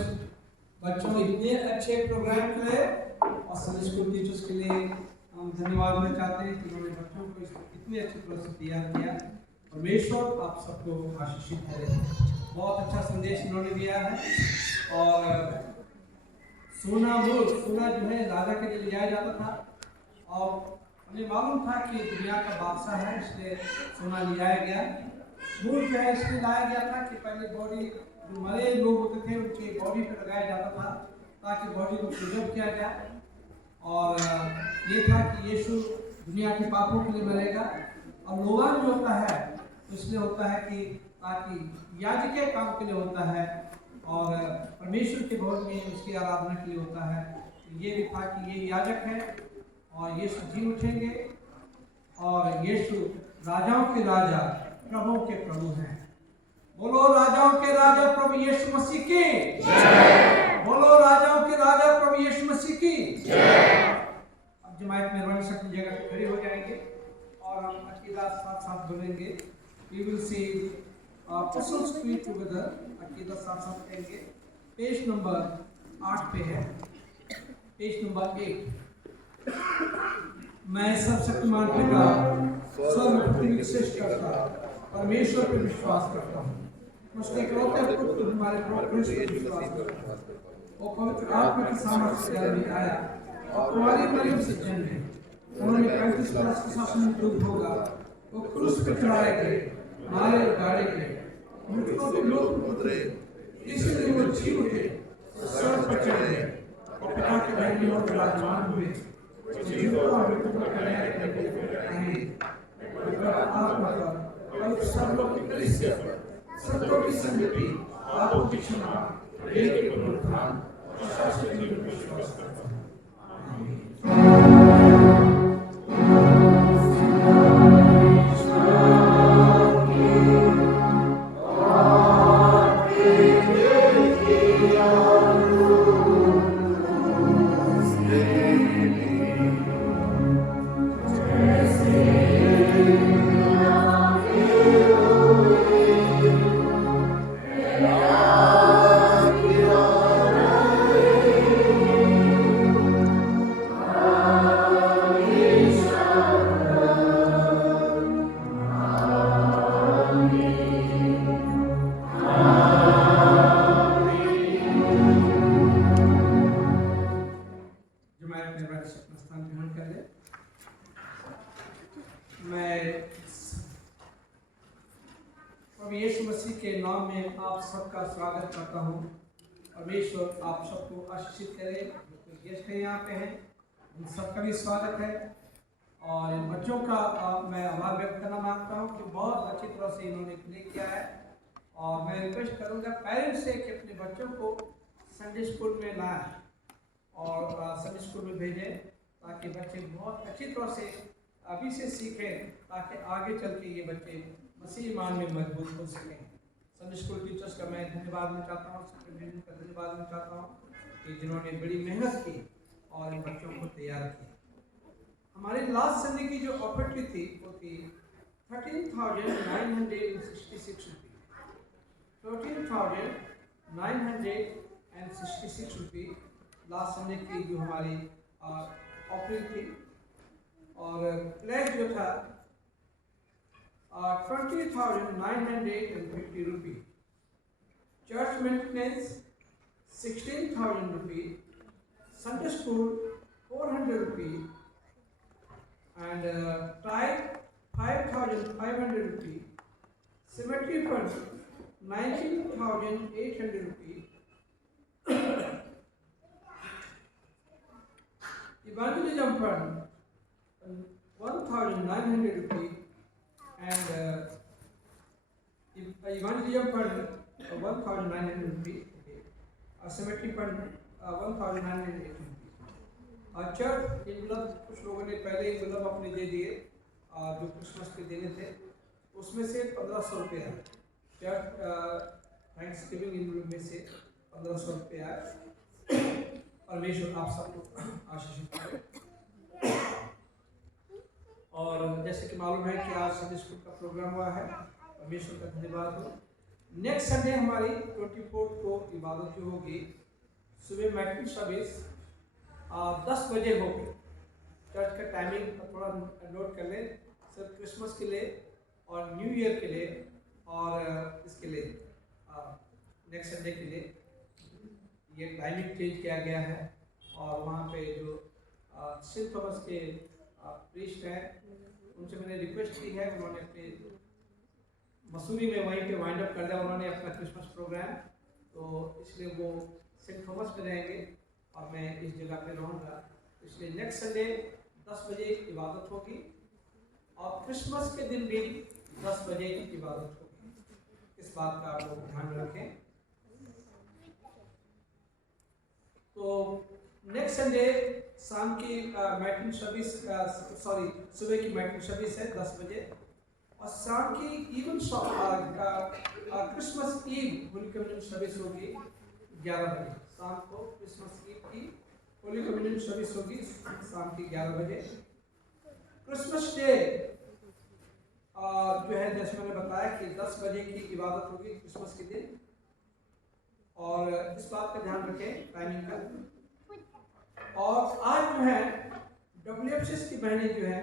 बच्चों, इतने अच्छे प्रोग्राम के लिए और सभी स्कूल टीचर्स के लिए हम धन्यवाद देना चाहते हैं कि उन्होंने बच्चों को इतनी अच्छी तरह से तैयार किया। परमेश्वर आप सबको आशीषित करे। बहुत अच्छा संदेश इन्होंने दिया है। और सोना जो है राजा के लिए लिया जाता था और हमें मालूम था कि दुनिया का बादशाह है, इसलिए सोना लिया गया। मूल जो है इसलिए लाया गया था कि पहले बॉडी जो मरे लोग होते थे उनकी बॉडी पर लगाया जाता था ताकि बॉडी को प्रिजर्व किया जाए। और ये था कि यीशु दुनिया के पापों के लिए मरेगा। और लोबान जो होता है इसलिए होता है कि ताकि याजकीय काम के लिए होता है और परमेश्वर के भवन में उसकी आराधना के लिए होता है। ये भी था कि ये याजक है और यीशु जी उठेंगे और यीशु राजाओं के राजा प्रभुओं के प्रभु हैं। बोलो राजाओं के राजा प्रभु यीशु मसीह की जय। बोलो राजाओं के राजा प्रभु यीशु मसीह की जय। अब जमात मेहरबानी से अपनी जगह पे खड़े हो जाएंगे और हम अकीदा साथ साथ बोलेंगे। We will see Apostles' Creed together। अकीदा साथ साथ कहेंगे। पेज नंबर 8 पे है, पेज नंबर 1। मैं सर्वशक्तिमान पिता सर्वपृथ्वी की सृष्टि करता परमेश्वर पर विश्वास करता हूँ। उसके इकलौते पुत्र हमारे प्रभु क्रिस्त पर विश्वास करता हूँ। वो पवित्र आत्मा के सामर्थ्य से गर्भ में आया और कुंवारी मरियम से जन्मे। उन्होंने 35 वर्ष के शासन में युद्ध होगा। वो क्रूस पर चढ़ाए गए, मारे और गाड़े गए, मृतकों के लोक उतरे, इसलिए वो जी उठे, स्वर्ग पर चढ़े और पिता के दाहिनी ओर विराजमान हुए। जीवों और मृतकों का न्याय करने के लिए आएंगे। आत्मा पर पवित्र सर्वलोक की कलीसिया पर सत्यों की संगति, पापों की क्षमा, एक के पुनरुत्थान और शाश्वत जीवन पर विश्वास करता हूँ। सबका स्वागत करता हूँ। परमेश्वर आप सबको आशीषित करे। जो गेस्ट हैं यहाँ पे हैं उन सबका भी स्वागत है। और इन बच्चों का मैं आभार व्यक्त करना मांगता हूँ कि बहुत अच्छी तरह से इन्होंने प्ले किया है। और मैं रिक्वेस्ट करूँगा पेरेंट्स से कि अपने बच्चों को संडे स्कूल में लाएं और संडे स्कूल में भेजें ताकि बच्चे बहुत अच्छी तरह से अभी से सीखें ताकि आगे चल के ये बच्चे मसीह ईमान में मजबूत हो सकें। संडे स्कूल टीचर्स का मैं धन्यवाद देना चाहता हूँ, सुपरिटेंडेंट का धन्यवाद देना चाहता हूँ कि जिन्होंने बड़ी मेहनत की और इन बच्चों को तैयार किया। हमारी लास्ट संडे की जो ऑफर्टी थी वो थी 13,966 रुपये। 13,966 रुपये लास्ट संडे की जो हमारी ऑफरिंग थी। और प्लेज जो था 20,950 रुपये। चर्च मेंटेनेंस 16,000 रुपये। संडे स्कूल 400 रुपये एंड टाइप 5,500 रुपये। सिमेट्री फंड 19,800 रुपये। इवेंजलिज्म फंड 1,900 रुपये and evangelism fund 1,900 rupees, cemetery fund 1,980 rupees। Church envelope कुछ लोगों ने पहले इनवलप अपने दे दिए जो क्रिसमस के देने थे, उसमें से 1,500 रुपये आए। चर्च थैंक्सगिविंग इनवलप में से 1,500 रुपये आए। परमेश्वर आप सबको आशीषित करे। और जैसे कि मालूम है कि आज संडे स्कूल का प्रोग्राम हुआ है, परमेश्वर का धन्यवाद हो। नेक्स्ट संडे हमारी 24 को इबादत जो होगी सुबह मैट्रिक सर्विस 10 बजे होगी। चर्च का टाइमिंग थोड़ा नोट कर लें, सिर्फ क्रिसमस के लिए और न्यू ईयर के लिए और इसके लिए नेक्स्ट संडे के लिए ये टाइमिंग चेंज किया गया है। और वहाँ पे जो सेंट थॉमस के प्रीस्ट हैं उनसे मैंने रिक्वेस्ट की है, उन्होंने अपने मसूरी में वहीं पे वाइंड अप कर दिया उन्होंने अपना क्रिसमस प्रोग्राम, तो इसलिए वो सेंट थॉमस में रहेंगे और मैं इस जगह पे रहूँगा। इसलिए नेक्स्ट संडे 10 बजे इबादत होगी और क्रिसमस के दिन भी 10 बजे इबादत होगी। इस बात का आप लोग ध्यान रखें। तो नेक्स्ट संडे शाम की मैट्रिक सर्विस सुबह की मैट्रिक सर्विस है 10 बजे और शाम की even Christmas eve holy communion service होगी 11 बजे। शाम को क्रिसमस ईव की होली कम्युनियन सर्विस होगी शाम की 11 बजे। क्रिसमस डे जो है जैसे मैंने बताया कि 10 बजे की इबादत होगी क्रिसमस के दिन, और इस बात का ध्यान रखें टाइमिंग का। और आज जो है WFCS की बहनें जो है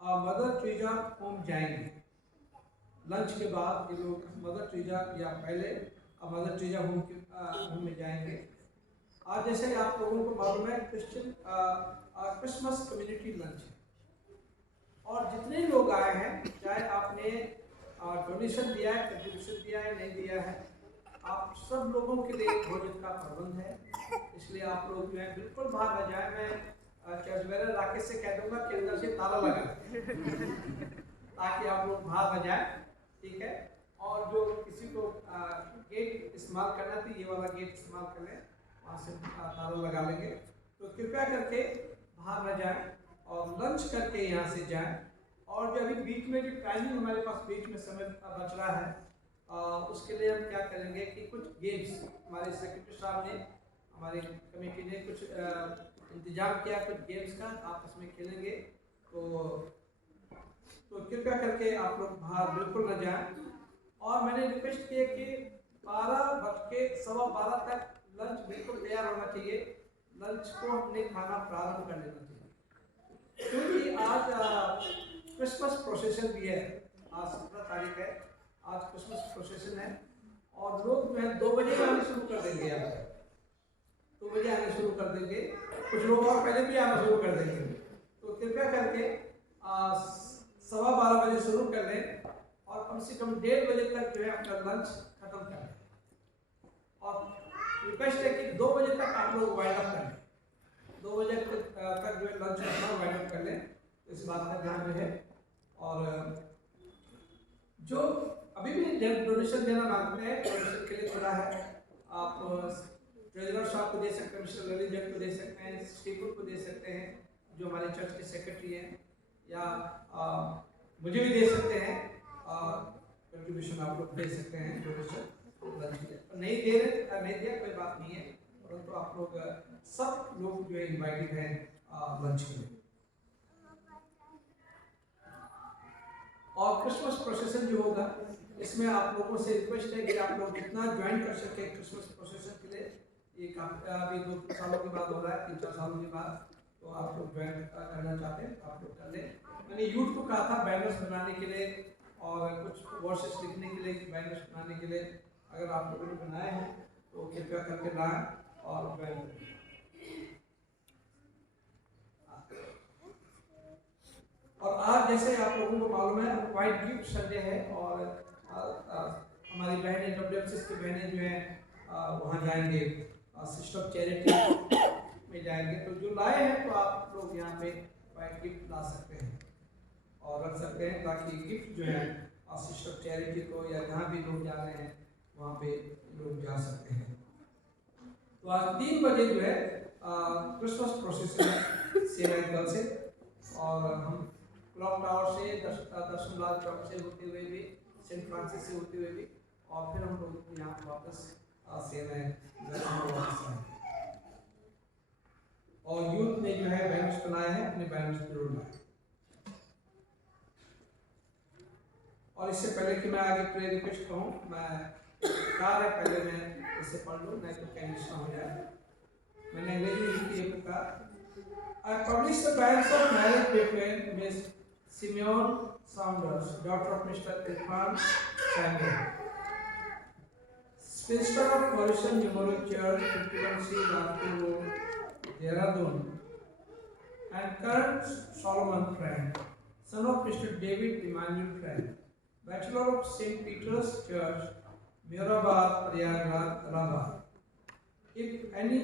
मदर टेरेसा होम जाएंगे लंच के बाद। ये लोग मदर टेरेसा या पहले मदर टेरेसा होम में जाएंगे। आज जैसे आप लोगों को मालूम है क्रिसमस कम्युनिटी लंच है और जितने लोग आए हैं चाहे आपने डोनेशन दिया है, कंट्रीब्यूशन दिया है, नहीं दिया है, आप सब लोगों के लिए भोजन का प्रबंध है। इसलिए आप लोग जो है बिल्कुल बाहर न जाए। मैं चर्च बेरर राकेश से कह दूंगा कि अंदर से ताला लगा ताकि आप लोग बाहर न जाए, ठीक है। और जो किसी को गेट इस्तेमाल करना थी ये वाला गेट इस्तेमाल कर लें, वहाँ से ताला लगा लेंगे। तो कृपया करके बाहर न जाए और लंच करके यहाँ से जाएं। और जो अभी बीच में जो टाइमिंग हमारे पास बीच में समय बच रहा है उसके लिए हम क्या करेंगे कि कुछ गेम्स हमारे सेक्रेटरी साहब ने, हमारी कमेटी ने कुछ इंतजाम किया कुछ गेम्स का, आपस में खेलेंगे। तो कृपया करके आप लोग बाहर बिल्कुल न जाएं। और मैंने रिक्वेस्ट की है कि 12:15 तक लंच बिल्कुल तैयार होना चाहिए। लंच को हमने खाना प्रारंभ कर लेना चाहिए क्योंकि आज क्रिसमस प्रोसेशन भी है। आज 17 तारीख है, आज क्रिसमस प्रोसेशन है और लोग जो है 2 बजे आने शुरू कर देंगे। यहाँ 2 बजे आने शुरू कर देंगे, कुछ लोग और पहले भी आना शुरू कर देंगे। तो कृपया करके 12:15 बजे शुरू कर लें और कम से कम 1:30 बजे तक जो है अपना लंच खत्म कर लें। और रिक्वेस्ट है कि 2 बजे तक आप लोग वाइंड अप करें, 2 बजे तक जो है लंच अपना वाइंड अप कर लें। इस बात का ध्यान रहे। और जो अभी भी डोनेशन देना मांगते हैं डोनेशन के लिए खुला है। आप ट्रेजरर साहब को दे सकते हैं, मिस्टर ललित जट को दे सकते हैं, स्टीफन को दे सकते हैं जो हमारे चर्च के सेक्रेटरी हैं, या मुझे भी दे सकते हैं। कंट्रीब्यूशन आप लोग दे सकते हैं डोनेशन। नहीं दे रहे नहीं दिया कोई बात नहीं है, परंतु आप लोग सब लोग जो है इन्वाइटेड हैं लंच के लिए। और क्रिसमस प्रोसेशन जो होगा इसमें आप लोगों से रिक्वेस्ट है कि आप लोग जितना ज्वाइन कर सके क्रिसमस प्रोसेशन के लिए। ये अभी 2 सालों के बाद हो रहा है, 3-4 सालों के बाद, तो आप लोग ज्वाइन करना चाहते हैं आप लोग कर लें। मैंने यूथ को कहा था बैनर्स बनाने के लिए और कुछ वर्सेस लिखने के लिए, बैनर्स बनाने के लिए। अगर आप लोगों ने बनाए हैं तो कृपया करके लाएं और ज्वाइन करें। और आज जैसे आप लोगों को मालूम है वाइट गिफ्ट संडे है और हमारी बहनें WFCS की बहनें जो हैं वहाँ जाएंगे सिस्टर ऑफ चैरिटी में जाएंगे। तो जो लाए हैं तो आप लोग यहाँ पे वाइट गिफ्ट ला सकते हैं और रख सकते हैं ताकि गिफ्ट जो है सिस्टर ऑफ चैरिटी को या जहाँ भी लोग जा रहे हैं वहाँ पे लोग जा सकते हैं। तो आज 3 बजे जो है क्रिसमस प्रोसेशन है सेवा दल से, और हम क्लॉक टावर से दर्शनलाल चौक से होते हुए भी, सेंट फ्रांसिस से होते हुए भी, और फिर हम लोग यहाँ वापस सेवाएं वापस आए। और यूथ ने जो है बैनर्स बनाए हैं, अपने बैनर्स जरूर लाए। और इससे पहले कि मैं आगे प्रेयर रिक्वेस्ट कहूँ, मैं कार है, पहले मैं इसे पढ़ लूँ नहीं तो कैंसिल हो जाए। मैंने अंग्रेजी में लिखी है पुकार। I published the banns of marriage between Miss Simeon Saunders, daughter of Mr. Irfan Sanger, spinster of Mauritian Memorial Church, 51C Rajpur Road, Dehradun, and current Solomon Friend, son of Mr. David Emmanuel Friend, bachelor of St. Peter's Church, Mirabad, Prayagraj. If any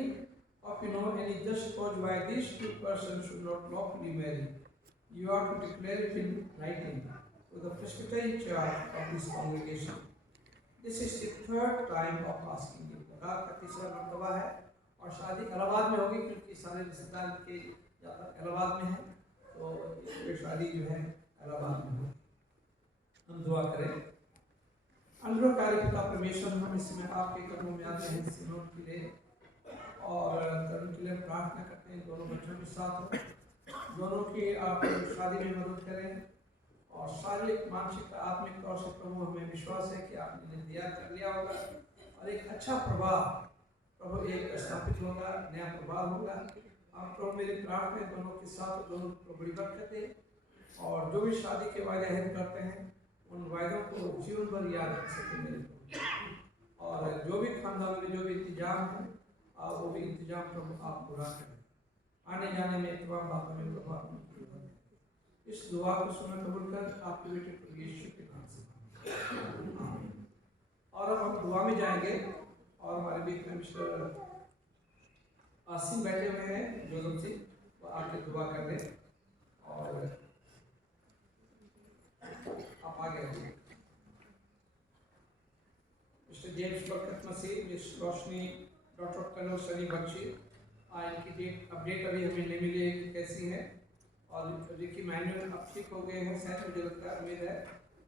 of you know any just cause why these two persons should not lawfully marry, you are to declare it in writing to the presbytery church of this congregation. This is the third time of asking you. का तीसरा मर्तबा है और शादी इलाहाबाद में होगी क्योंकि सारे रिश्तेदार के इलाहाबाद में है, तो ये शादी जो है इलाहाबाद में हो। हम दुआ करें। अनुग्रह कार्य पिता परमेश्वर, हम इसमें आपके कदमों में आते हैं सिनोड के लिए और तरुण के लिए प्रार्थना करते हैं। दोनों बच्चों के साथ हो, दोनों की आप शादी में मदद करें और शारीरिक मानसिक आत्मिक तौर से प्रभु हमें विश्वास है कि आपने तैयार कर लिया होगा और एक अच्छा प्रभाव प्रभु एक स्थापित होगा, नया प्रभाव होगा। आप प्रभु मेरी प्रार्थना दोनों के साथ, दोनों को बड़ी बरकत दे और जो भी शादी के वायदे अहद करते हैं उन वायदों को जीवन भर याद रख सके मेरे को, और जो भी खानदान में जो भी इंतजाम है वो भी इंतजाम प्रभु आप पूरा करें। आने जाने में तमाम बातों में प्रभाव इस दुआ को सुनकर कबूल कर आपके बेटे प्रभु यीशु के नाम से आमीन। और अब हम दुआ में जाएंगे और हमारे बीच में मिस्टर आसिम बैठे हुए हैं जोधम सिंह, वो आके दुआ कर लें और आप आगे आइए। मिस्टर जेम्स बरकत मसीह, मिस रोशनी, डॉक्टर कर्नल सनी बख्शी, इनकी डेट अपडेट अभी हमें नहीं मिली है कि कैसी है, और रिकी मैनुअल अब ठीक हो गए हैं शायद, मुझे लगता है, उम्मीद है।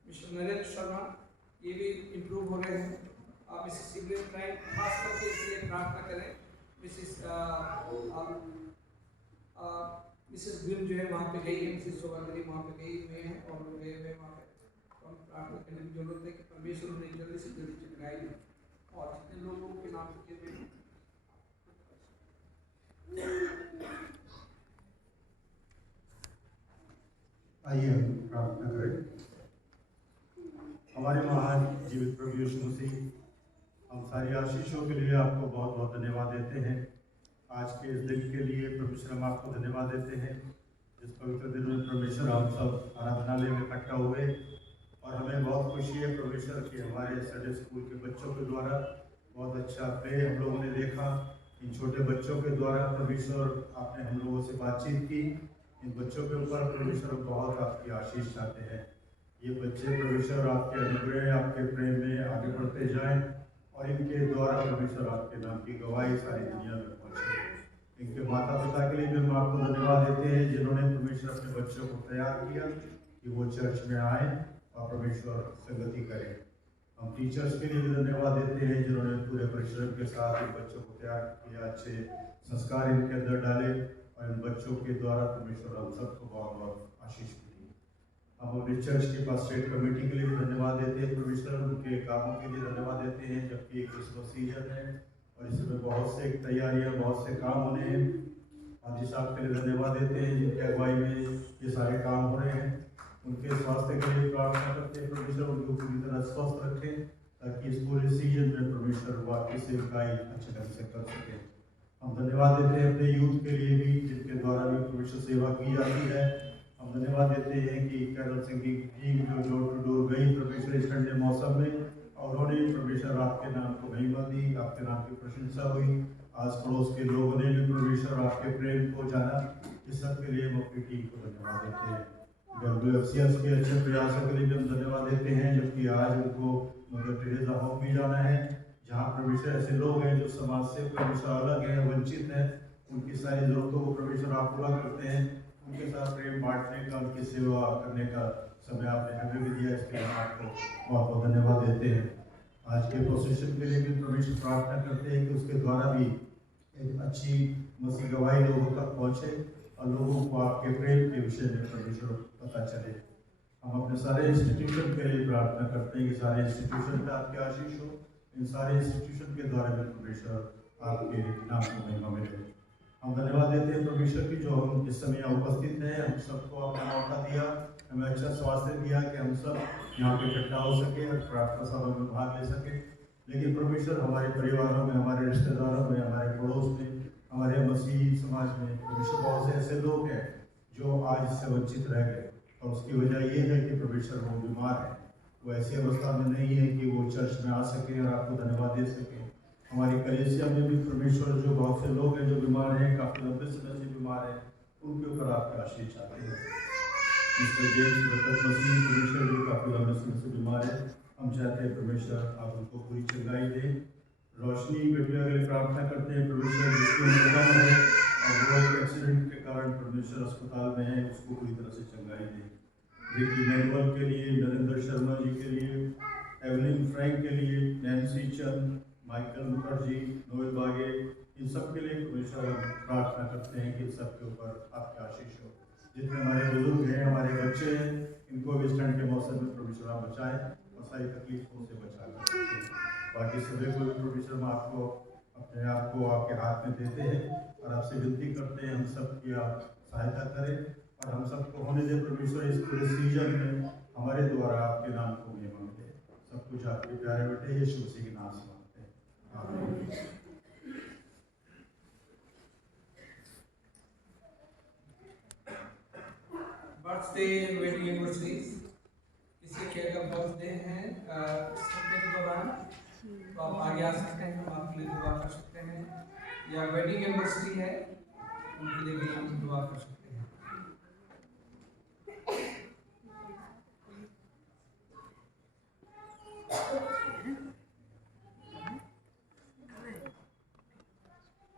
मिस्टर नरेंद्र शर्मा ये भी इम्प्रूव हो रहे हैं। आप मिसेस सिबलिन ट्राइन खास करके इसलिए प्रार्थना करें। मिसेस ग्रिम जो है वहाँ पे गई है, मिसेस सोबागरी वहाँ पे गई हुए हैं और गए हुए वहाँ पे, तो हम प्रार्थना करने की जरूरत है कि परमेश्वर उन्हें जल्दी से जल्दी चुकाई और जितने लोगों के नाम लिखे हुए हैं। आइए हम प्रार्थना करें। हमारे महान जीवित प्रभु यीशु मसीह, हम सारी आशीषों के लिए आपको बहुत बहुत धन्यवाद देते हैं। आज के इस दिन के लिए परमेश्वर हम आपको धन्यवाद देते हैं जिस पवित्र दिन में परमेश्वर हम सब आराधनालय में इकट्ठा हुए, और हमें बहुत खुशी है परमेश्वर कि हमारे संडे स्कूल के बच्चों के द्वारा बहुत अच्छा प्ले हम लोगों ने देखा। इन छोटे बच्चों के द्वारा परमेश्वर आपने हम लोगों से बातचीत की। इन बच्चों के ऊपर परमेश्वर बहुत आपकी आशीष चाहते हैं। ये बच्चे परमेश्वर आपके अनुग्रह, आपके प्रेम में आगे बढ़ते जाएं और इनके द्वारा परमेश्वर आपके नाम की गवाही सारी दुनिया में पहुंचे। इनके माता पिता के लिए भी हम आपको धन्यवाद देते हैं जिन्होंने परमेश्वर अपने बच्चों को तैयार किया कि वो चर्च में आए और परमेश्वर संगति करें। हम टीचर्स के लिए भी धन्यवाद देते हैं जिन्होंने पूरे परिश्रम के साथ इन बच्चों को तैयार किया, अच्छे संस्कार इनके अंदर डाले और इन बच्चों के द्वारा परमेश्वर हम सबको बहुत बहुत आशीष मिली। हम अपने चर्च के पास स्टेट कमेटी के लिए भी धन्यवाद देते हैं परमेश्वर, उनके कामों के लिए धन्यवाद देते हैं, जबकि एक क्रिसमस सीजन है और इसमें बहुत से तैयारियां, बहुत से काम होने हैं। हाजी साहब के लिए धन्यवाद देते हैं जिनकी अगुवाई में ये सारे काम हो रहे हैं। उनके स्वास्थ्य के लिए प्रार्थना करते हैं परमेश्वर उनको पूरी तरह स्वस्थ रखें ताकि इस पूरे सीजन में परमेश्वर वाकई सेवकाई अच्छे ढंग से कर सके। हम धन्यवाद देते हैं अपने यूथ के लिए भी जिनके द्वारा भी परमेश्वर सेवा की जाती है। हम धन्यवाद देते हैं कि कैरल सिंह की टीम जो डोर टू डोर गई परमेश्वर इस ठंडे मौसम में और उन्होंने परमेश्वर आपके नाम को महिमा दी, आपके नाम की प्रशंसा हुई। आस पड़ोस के लोगों ने भी परमेश्वर आपके प्रेम को जाना। इस सब के लिए हम अपनी टीम को धन्यवाद देते हैं। WFCS के अच्छे प्रयासों के लिए भी हम धन्यवाद देते हैं, जबकि आज उनको मदर टेरेसा होम भी जाना है जहाँ परमेश्वर ऐसे लोग हैं जो समाज से परमेश्वर अलग हैं, वंचित हैं, उनकी सारी जरूरतों को परमेश्वर आप पूरा करते हैं। उनके साथ प्रेम बांटने का, उनकी सेवा करने का समय आपने हमें भी दिया, इसके लिए आपको बहुत बहुत धन्यवाद देते हैं। आज के प्रोसेशन के लिए भी परमेश्वर प्रार्थना करते हैं कि उसके द्वारा भी एक अच्छी मसीह गवाही लोगों तक पहुँचे और लोगों को आपके प्रेम के विषय में परमेश्वर पता चले। हम अपने सारे इंस्टीट्यूशन के लिए प्रार्थना करते हैं कि सारे इंस्टीट्यूशन पे आपकी आशीष हो, इन सारे इंस्टीट्यूशन के द्वारा में परमेश्वर आपके नाम को महिमा मिले। हम धन्यवाद देते हैं परमेश्वर की, जो हम इस समय यहाँ उपस्थित हैं, हम सबको अपना मौका दिया, हमें अच्छा स्वास्थ्य दिया कि हम सब यहाँ पे इकट्ठा हो सके और प्रार्थना सभा में भाग ले सके। लेकिन परमेश्वर हमारे परिवारों में, हमारे रिश्तेदारों में, हमारे पड़ोस में, हमारे मसीही समाज में परमेश्वर बहुत से ऐसे लोग हैं जो आज इससे वंचित रह गए, और उसकी वजह ये है कि परमेश्वर वो बीमार है, वो ऐसी अवस्था में नहीं है कि वो चर्च में आ सके और आपको धन्यवाद दे सके। हमारी कलीसिया में भी परमेश्वर जो बहुत से लोग हैं जो बीमार हैं, काफ़ी लंबे समय से बीमार हैं, उनके ऊपर आपका आशीष चाहते हैं। मिस्टर जेम्स बरकत मसीह परमेश्वर जो काफ़ी लंबे समय से बीमार है, हम चाहते हैं परमेश्वर आप उनको पूरी चंगाई दें। रोशनी बेटिया के लिए प्रार्थना करते हैं परमेश्वर, जिसकी उम्र कम है और वो एक एक्सीडेंट के कारण परमेश्वर अस्पताल में है, उसको पूरी तरह से चंगाई दें। विकी मैनुअल के लिए, नरेंद्र शर्मा जी के लिए, एवलिन फ्रैंक के लिए, नैन्सी चंद, माइकल मुखर्जी, नोएल बागे, इन सब के लिए परमेश्वर हम प्रार्थना करते हैं कि इन सब के ऊपर आपका आशीष हो। जितने हमारे बुजुर्ग हैं, हमारे बच्चे हैं, इनको भी इस ठंड के मौसम में परमेश्वर आप बचाएं और सारी तकलीफों से बचा कर। बाकी सभी को परमेश्वर हम आपको अपने आप को आपके हाथ में देते हैं और आपसे विनती करते हैं हम सब की आप सहायता करें और हम सबको होने दे परमेश्वर इस पूरे सीजन में हमारे द्वारा आपके नाम को महिमा मिले। सब कुछ आपके प्यारे बेटे यीशु मसीह के नाम से मांगते हैं, आमीन। बर्थडे एंड वेडिंग एनिवर्सरीज, किसी के अगर बर्थडे है संडे के दौरान तो आप आगे आ सकते हैं, हम आपके लिए दुआ कर सकते हैं, या वेडिंग एनिवर्सरी है उनके लिए भी हम दुआ कर सकते हैं।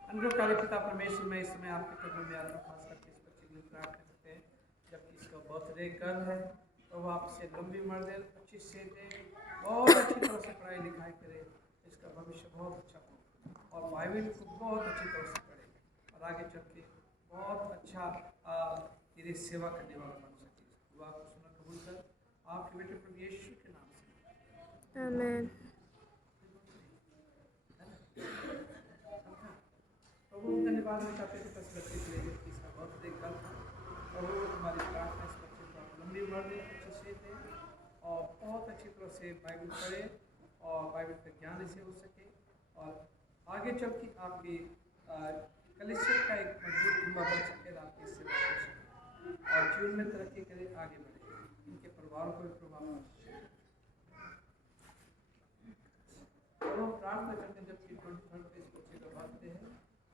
अनुग्रहकारी पिता परमेश्वर, मैं इस समय आपके कदमों में आता हूं, खास करके इस बच्चे के लिए प्रार्थना करते हैं, जबकि इसका बर्थडे कल है, तो वो आपसे लंबी उम्र दे, अच्छी सेहत दे, बहुत अच्छी तरह से पढ़ाई लिखाई करे, इसका भविष्य बहुत अच्छा हो और बाइबल को बहुत अच्छी तरह से पढ़े और आगे चल के बहुत अच्छा तेरी सेवा करने वाला बन सके। दुआ को सुना कबूल कर आपके बेटे प्रभु यीशु के नाम से, आमीन। तो वो धन्यवाद में चाहते थे बस बच्चे के लिए इसका बर्थडे कल था, और वो हमारी प्रार्थना इस बच्चे को आप लंबी उम्र दें, अच्छी सेहत दें और बहुत अच्छी तरह से बाइबल पढ़े और बाइबल का ज्ञान इसे हो सके और आगे चल के आपकी कलीसिया का एक मजबूत कुंबा बन सके, आपकी सेवा कर सके और जीवन में तरक्की करे, आगे बढ़े, इनके परिवार को भी प्रभाव पहुँचे। और हम प्रार्थना करते हैं जबकि 23rd पे इस बच्चे का बर्थडे है,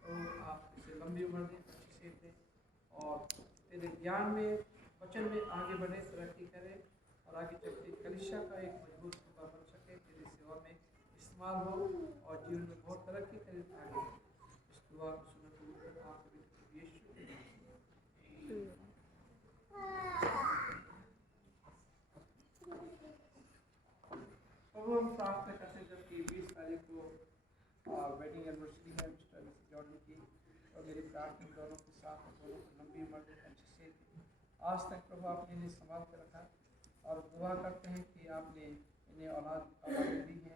तो आप इसे लंबी उम्र दें, अच्छी सेहत दें और तेरे ज्ञान में, वचन में आगे बढ़े, तरक्की करे और आगे चल के कलीसिया का एक मजबूत कुंबा बन सके, तेरी सेवा में इस्तेमाल हो और जीवन में बहुत तरक्की करे, आगे इस दुआ को सुनकर आप यीशु के नाम से। और हम प्रार्थना करते हैं जबकि 20 तारीख को वेडिंग एनिवर्सरी है मिस्टर जॉर्डन की, और मेरी प्रार्थना दोनों के साथ दोनों को लंबी उम्र में अच्छी से आज तक प्रभु आपने इन्हें संभाल कर रखा और दुआ करते हैं कि आपने इन्हें औलाद दी है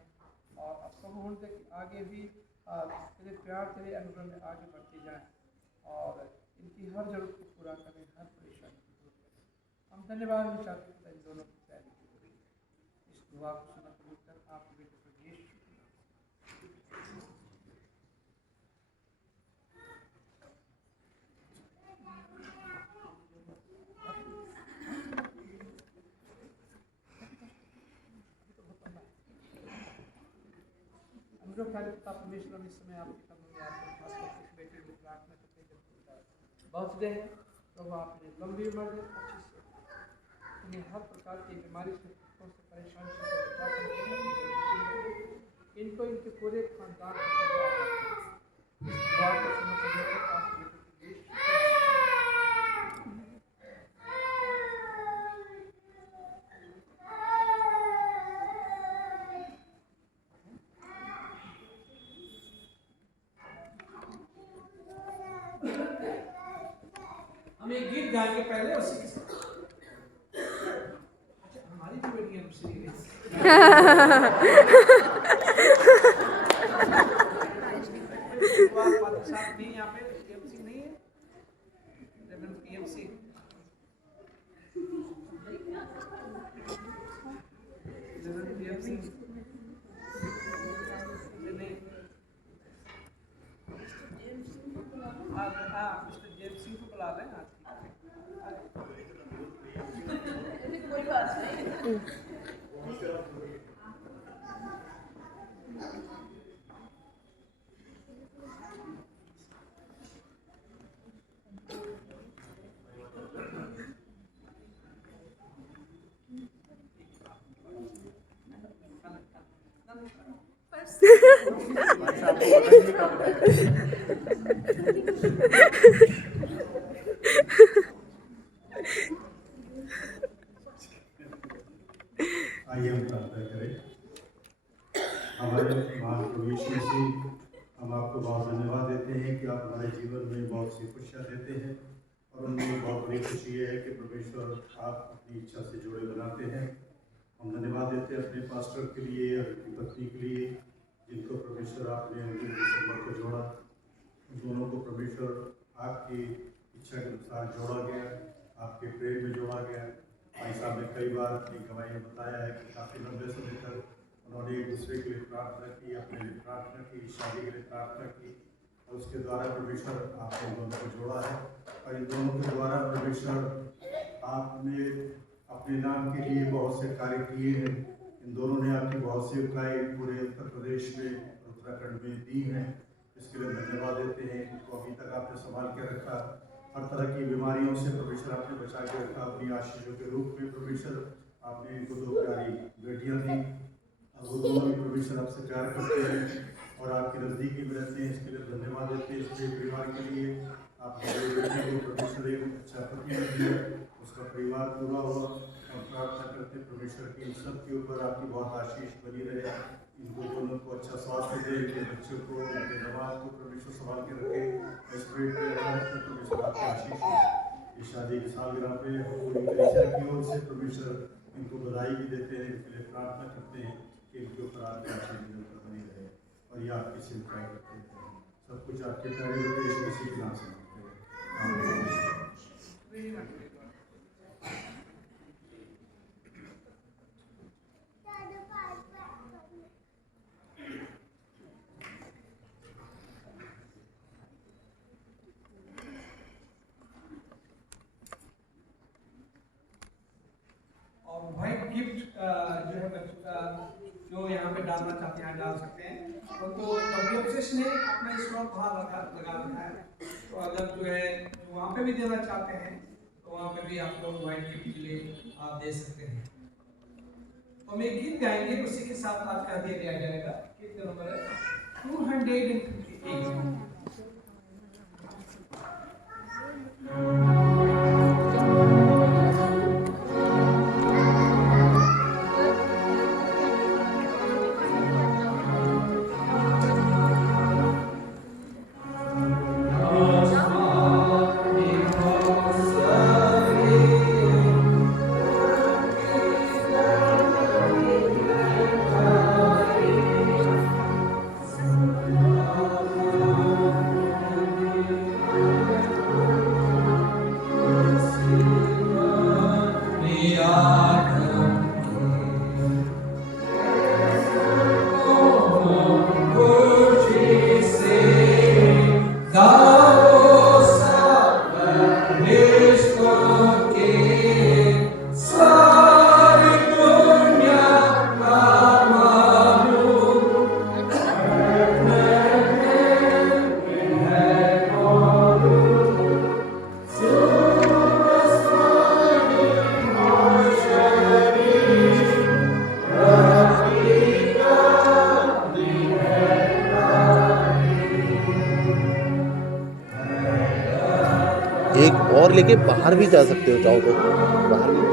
और अब प्रभु उनके आगे भी तेरे प्यार तेरे अनुग्रह में आगे बढ़ते जाएं और इनकी हर जरूरत को पूरा करें, हर परेशानी को दूर करें। हम धन्यवाद भी चाहते हैं इन दोनों की तैयारी की, इस दुआ को सुना कबूल कर आपके बेटे प्रभु यीशु के नाम से। अनुग्रहकारी पिता परमेश्वर, इस समय आपके कदमों में आते हैं, खास करके इस बेटे को प्रार्थना करते हैं जब बर्थडे है, प्रभु आप इन्हें लंबी उम्र दें, अच्छी से इन्हें हर प्रकार की बीमारी से, परेशानी से बचा करके इनको इनके पूरे खानदान को दुआ को सुनकर आपके बेटे यीशु हम एक गीत गाएंगे पहले, उसी के साथ अच्छा हमारी भी वेडिंग एनिवर्सरी है। साथ नहीं यहाँ पे EMC नहीं है EMC मिस्टर जेम्स सिंह को बुला लें कोई बात नहीं। आइए हम प्रार्थना करें। हमारे महान प्रभु यीशु मसीह, हम आपको बहुत धन्यवाद देते हैं कि आप हमारे जीवन में बहुत सी खुशियाँ देते हैं और उनमें बहुत बड़ी खुशी ये है कि परमेश्वर आप अपनी इच्छा से जोड़े बनाते हैं। हम धन्यवाद देते हैं अपने पास्टर के लिए और अपनी पत्नी के लिए, जिनको परमेश्वर आपने उनके दिसंबर को जोड़ा। उन दोनों को परमेश्वर आपकी इच्छा के अनुसार जोड़ा गया, आपके प्रेम में जोड़ा गया। भाई साहब ने कई बार अपनी गवाही बताया है कि काफ़ी लंबे समय तक उन्होंने एक दूसरे के लिए प्रार्थना की, अपने लिए प्रार्थना की, शादी के लिए प्रार्थना की और उसके द्वारा परमेश्वर आपने इन दोनों को जोड़ा है। और इन दोनों के द्वारा परमेश्वर आपने अपने नाम के लिए बहुत से कार्य किए हैं। इन दोनों ने आपकी बहुत सी सेवकाएँ पूरे उत्तर प्रदेश में और उत्तराखंड में दी हैं। इसके लिए धन्यवाद देते हैं। इनको अभी तक आपने संभाल के रखा, हर तरह की बीमारियों से परमेश्वर आपने बचा के रखा। अपनी आशीषों के रूप में परमेश्वर आपने इनको 2 प्यारी बेटियां दी और वो दोनों भी परमेश्वर आपसे प्यार करते हैं और आपके नज़दीकी में रहते हैं। इसके लिए धन्यवाद देते हैं। इसलिए परिवार के लिए आपने बेटी को परमेश्वर एक अच्छा पति दिया, उसका परिवार पूरा हुआ। हम प्रार्थना करते परमेश्वर की सबके ऊपर आपकी बहुत आशीष बनी रहे। इनको दोनों को अच्छा स्वास्थ्य दे, इनके बच्चों को, इनके दमाद को परमेश्वर संभाल के रखे। परमेश्वर आपकी आशीष है। इस शादी की सालगिरह पे पूरी कलीसिया की ओर से परमेश्वर इनको बधाई भी देते हैं। इनके लिए प्रार्थना करते हैं कि इनके ऊपर आपकी आशीष निरंतर बनी रहे और ये आपकी सेवकाई करते हैं। सब कुछ आपके प्यारे बेटे यीशु मसीह के नाम से मांगते हैं। और व्हाइट गिफ्ट जो है जो यहाँ पे डालना चाहते हैं डाल सकते हैं। तो WFCS ने अपना स्टॉक वहाँ लगा रखा है। तो अगर जो है वहाँ पे भी देना चाहते हैं तो वहाँ पे भी आप लोग व्हाइट गिफ्ट के लिए आप दे सकते हैं। तो हम एक गीत गाएंगे, उसी के साथ आज का दिया जाएगा। गीत का नंबर है 258। एक और लेके बाहर भी जा सकते हो, चाहो तो बाहर भी।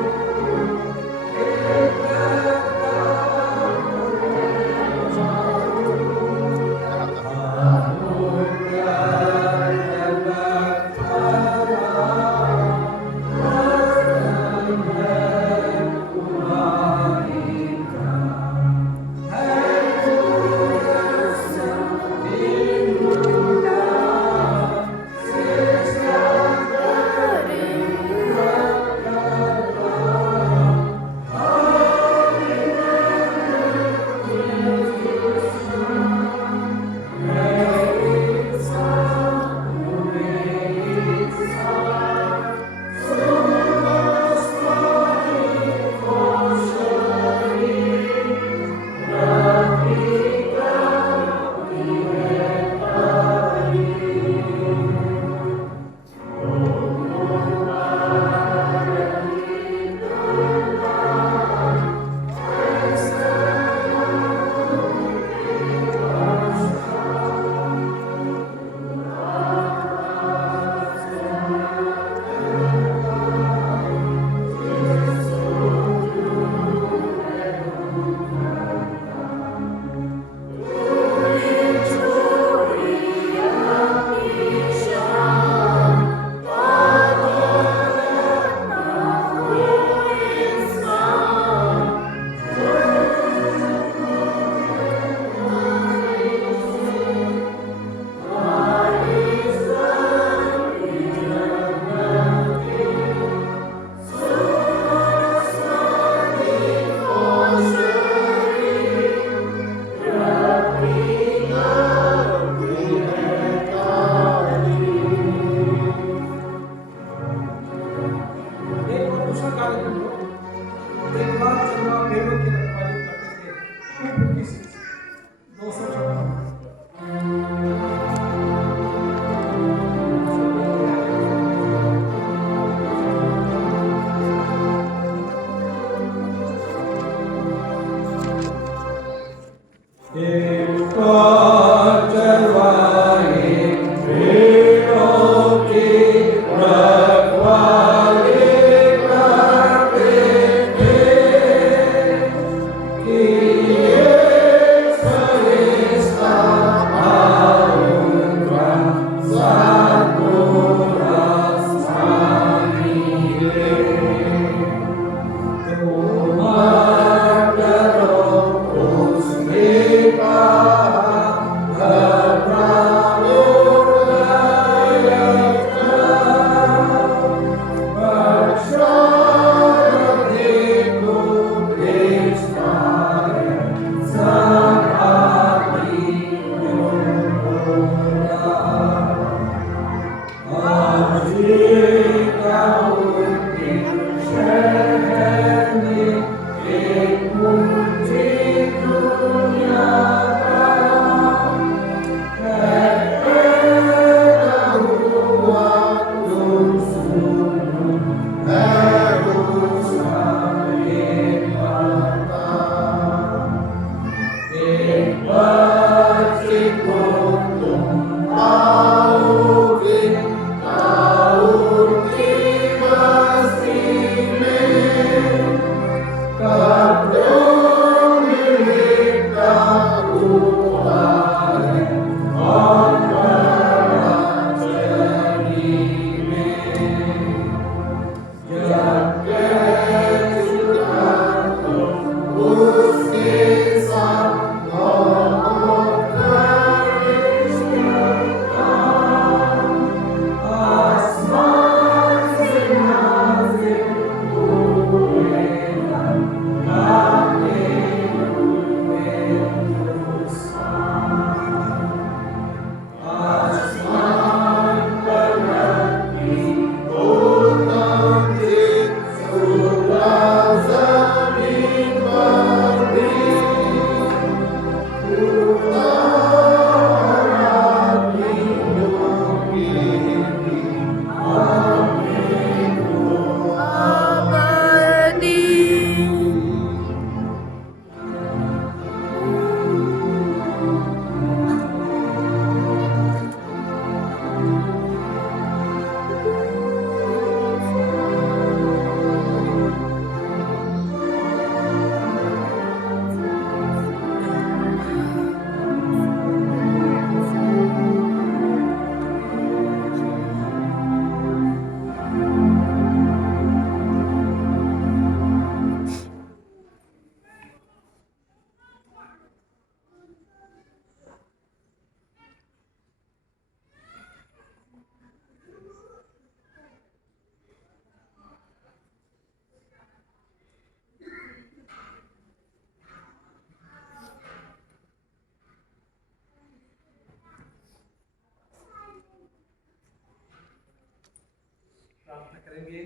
प्रार्थना करेंगे।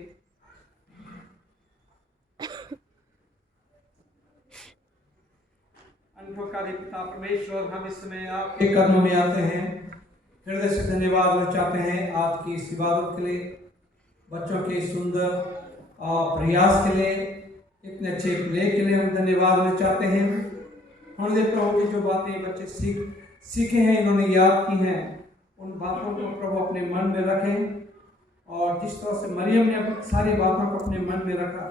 अनुभवकारी पिता परमेश्वर, हम इस समय आपके कदमों में आते हैं, हृदय से धन्यवाद चाहते हैं आज की इस इबादत के लिए, बच्चों के सुंदर प्रयास के लिए, इतने अच्छे प्ले के लिए हम धन्यवाद चाहते हैं। हम देखते हो कि जो बातें बच्चे सीखे हैं, इन्होंने याद की हैं, उन बातों को प्रभु अपने मन में रखें। और जिस तरह से मरियम ने सारी बातों को अपने मन में रखा,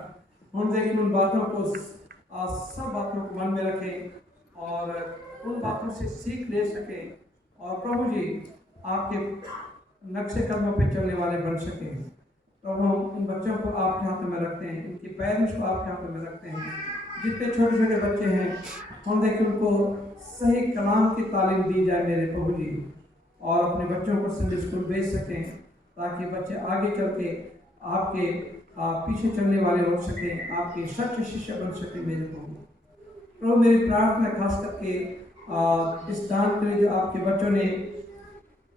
हम देखें उन बातों को सब बातों को मन में रखें और उन बातों से सीख ले सकें और प्रभु जी आपके नक्शे कदमों पे चलने वाले बन सकें। तो हम इन बच्चों को आपके हाथों में रखते हैं, इनके पेरेंट्स को आपके हाथों में रखते हैं। जितने छोटे छोटे बच्चे हैं, हम देखें उनको सही कलाम की तालीम दी जाए मेरे प्रभु जी, और अपने बच्चों को संडे स्कूल भेज सकें ताकि बच्चे आगे चल के आपके पीछे चलने वाले हो सकें, आपके सच्चे शिष्य बन सकें मेरे प्रभु। मेरी प्रार्थना खास करके इस दान के लिए जो आपके बच्चों ने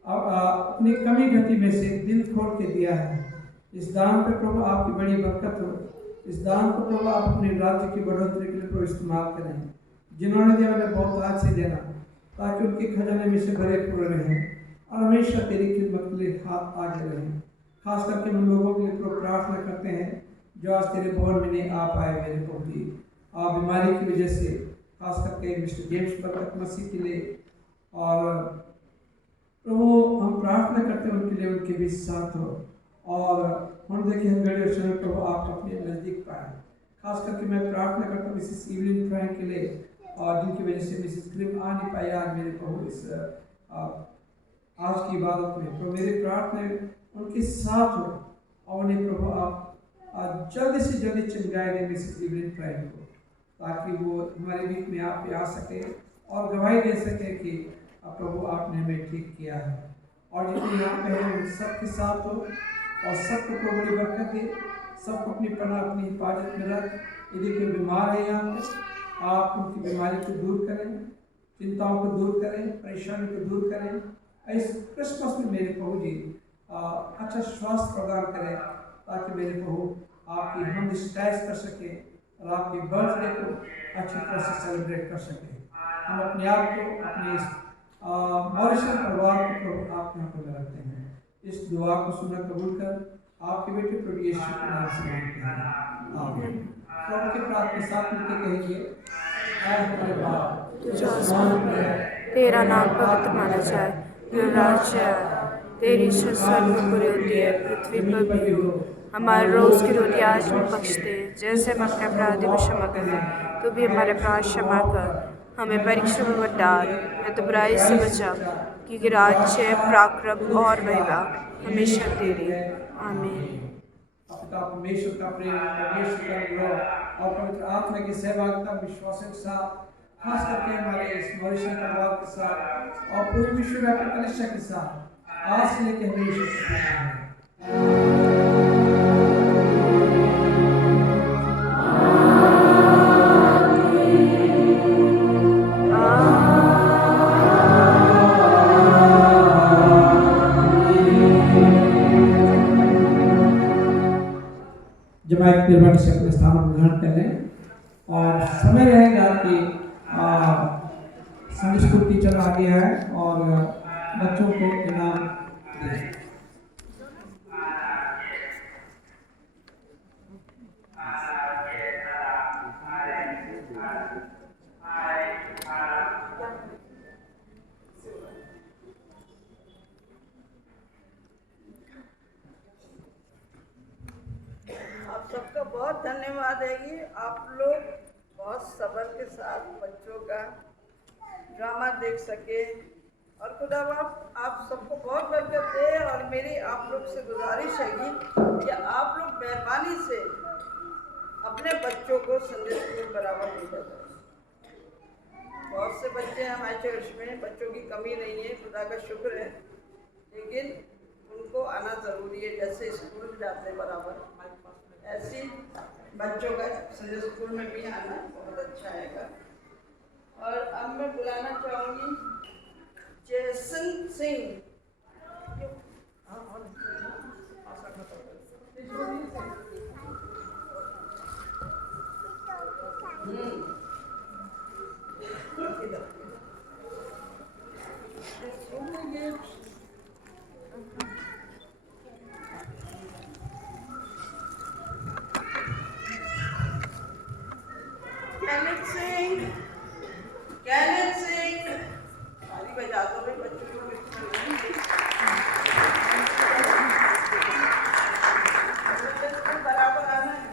अपनी कमी घटी में से दिल खोल के दिया है, इस दान पर प्रभु आपकी बड़ी बरकत हो। इस दान को प्रभु आप अपने राज्य की बढ़ोतरी के लिए प्रभु इस्तेमाल करें। जिन्होंने दिया उन्हें बहुत आज से देना, ताकि उनके खजाने में से भरे पूरे रहें और हमेशा तेरी खिदमत के लिए हाथ आगे रहें। खास करके उन लोगों के लिए प्रभु प्रार्थना करते हैं जो आज तेरे भवन में नहीं आ पाए मेरे प्रभु जी, आप बीमारी की वजह से, खास करके मिस्टर जेम्स बरकत मसीह के लिए, और प्रभु हम प्रार्थना करते हैं उनके लिए, उनके भी साथ हो। और हम देखिए गड़े समय प्रभु आप अपने नज़दीक पाए। खास करके मैं प्रार्थना करता हूँ मिसिस इवलिन फ्रैंक के लिए, और जिनकी वजह से मिसिस ग्रिम आ नहीं पाई आज मेरे प्रभु इस आज की इबादत में। तो मेरी प्रार्थना उनके साथ हो और उन्हें प्रभु आप जल्दी से जल्दी चंगाए दें मिसिस इवलिन फ्रैंक को, ताकि वो हमारे बीच में आप पे आ सके और गवाही दे सके कि प्रभु आपने हमें ठीक किया है। और जितने यहाँ पे हैं उन सबके साथ हो और सबको प्रभु बड़ी बरकत दे, सबको अपनी पनाह अपनी हिफाजत में रख। यदि कोई बीमार है यहाँ पे, आप उनकी बीमारी को दूर करें, चिंताओं को दूर करें, परेशानी को दूर करें। इस क्रिसमस में मेरे प्रभु जी अच्छा स्वास्थ्य प्रदान करें, ताकि मेरे प्रभु आपकी हम स्टैच कर सके और आपके बर्थडे को अच्छी तरह से सेलिब्रेट कर सके। हम अपने आप को अपने इस मॉरिशन परिवार को प्रभु आपके यहाँ पर रखते हैं। इस दुआ को सुना कबूल कर आपके बेटे प्रभु यीशु के नाम से मांगते हैं, आमीन। प्रभु के प्रार्थना साथ मिलकर कहेंगे, ऐ हमारे बाप जो आसमान में है, तेरा नाम पवित्र माना जाए, तेरा राज्य आए, तेरी इच्छा स्वर्ग में पूरी होती है पृथ्वी पर भी हो। हमारे रोज की रोटी आज हमें बख्श दे, जैसे हम अपने अपराधी को क्षमा करते हैं, तो भी हमारे अपराध क्षमा कर, हमें परीक्षा में मत डाल, मैं तो बुराई से बचा, क्योंकि राज्य, पराक्रम और महिमा हमेशा तेरी, आमीन। पिता परमेश्वर का प्रेम, परमेश्वर का अनुग्रह और पवित्र आत्मा की सहभागिता विश्वास के साथ, खास करके हमारे इस मॉरिशन परिवार के साथ और पूरे विश्वव्यापी कलिसिया के साथ आज से लेकर हमेशा तक है। जमायत निर्माण से अपने स्थान पर ग्रहण कर लें और समय रहेगा कि संडे स्कूल टीचर आ गया है और बच्चों को इनाम दें। आप सबका बहुत धन्यवाद है कि आप लोग बहुत सब्र के साथ बच्चों का ड्रामा देख सके और खुदा आप सबको बहुत बरकत दे। और मेरी आप लोग से गुजारिश है कि आप लोग मेहरबानी से अपने बच्चों को संडे स्कूल बराबर भेजा जाए। बहुत से बच्चे हैं हमारे चर्च में, बच्चों की कमी नहीं है, खुदा का शुक्र है, लेकिन उनको आना ज़रूरी है। जैसे स्कूल जाते बराबर, ऐसे बच्चों का संडे स्कूल में भी आना बहुत अच्छा आएगा। और अब मैं बुलाना चाहूँगी जयसन सिंह। कैनेथ सिंह ताली बजा दो भाई, बच्चों को बराबर आना है।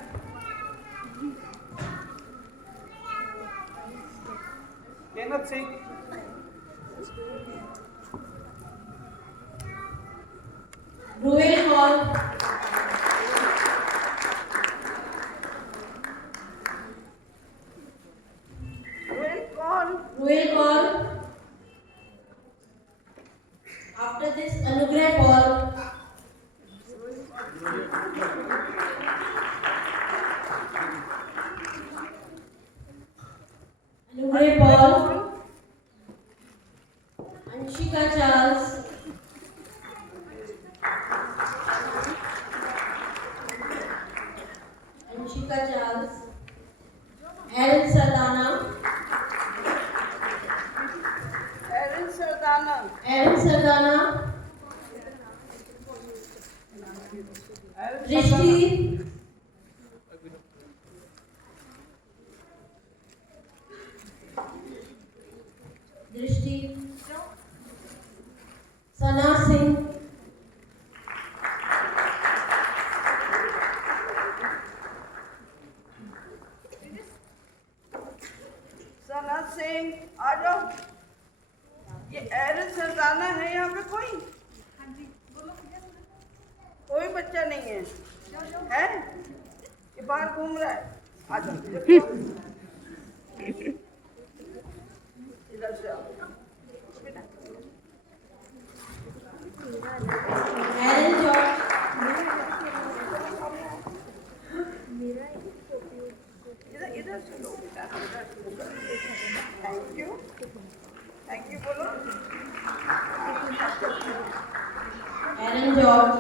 Kenneth Singh, Ruel Kaur, Ruel Paul. After this, Anugrah Paul. Anugrah Paul. Anshika Charles. Anshika Charles. Aaron Sardana. Aaron Sardana, Drishti, Sana Singh, सना सिंह आ जाओ। ये एरन सरदाना है यहाँ पे कोई? हाँ जी, बोलो। कोई बच्चा नहीं है, है? ये बाहर घूम रहा है, आ जाओ। इधर से आओ। Aaron George, इधर से लो बेटा, थैंक यू बोलो। Aaron George,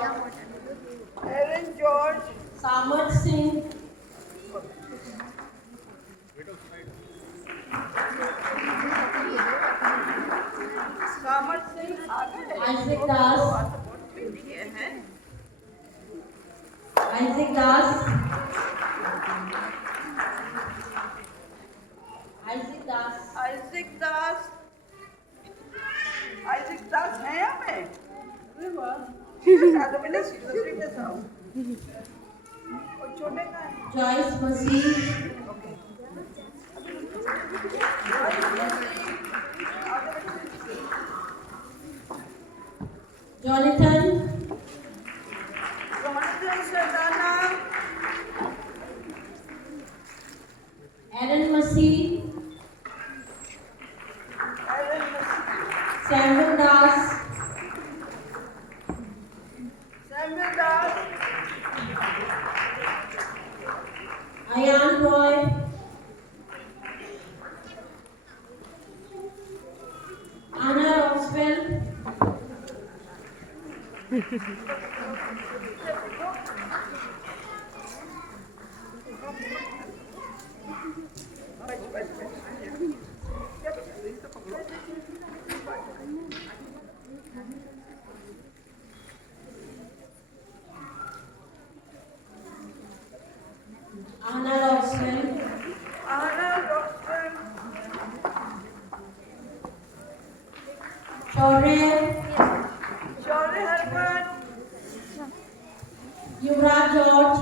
जॉर्ज, सामर्थ सिंह, सामर्थ सिंह आगे आइजक दास, हैं। आइजक दास, आइजक दास, आइजक दास, आइजक दास है यहाँ पे? अरे वाह, तो मैंने सीरियसली कैसा हूँ? और छोटे का है? Joyce Masih, Jonathan, Jonathan Sardana, Aaron Masih, Samuel Das, Samuel Das, Ayaan Roy, Anna Roxwell, Anna Roxwell, Anna Roxwell, Shaurya, Shaurya Harman, Yuvraj George,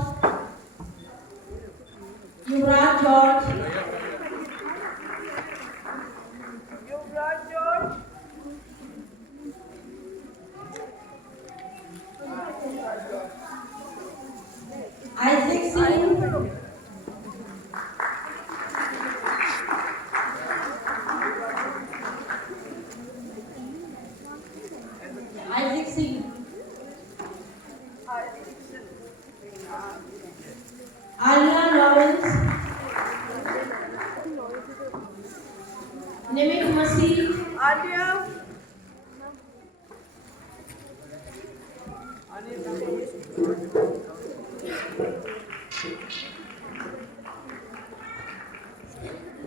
Yuvraj George, Yuvraj George, Isaac Singh, Isaac Singh, Alia Lawrence, Nimit Masih, Alia,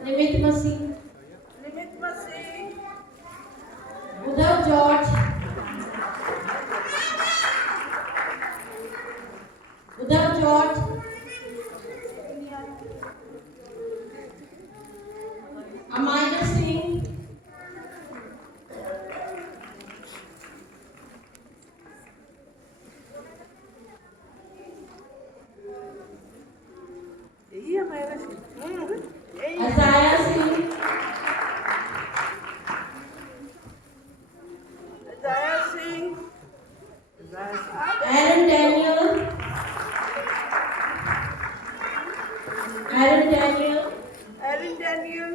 Nimit Masih, Nimit Masih, Uddhav George, Uddhav George, अमाइदर सिंह, यही है मेरा Ajaya Singh, Jaya Singh, Aaron Daniel, Aaron Daniel, Erin Daniel,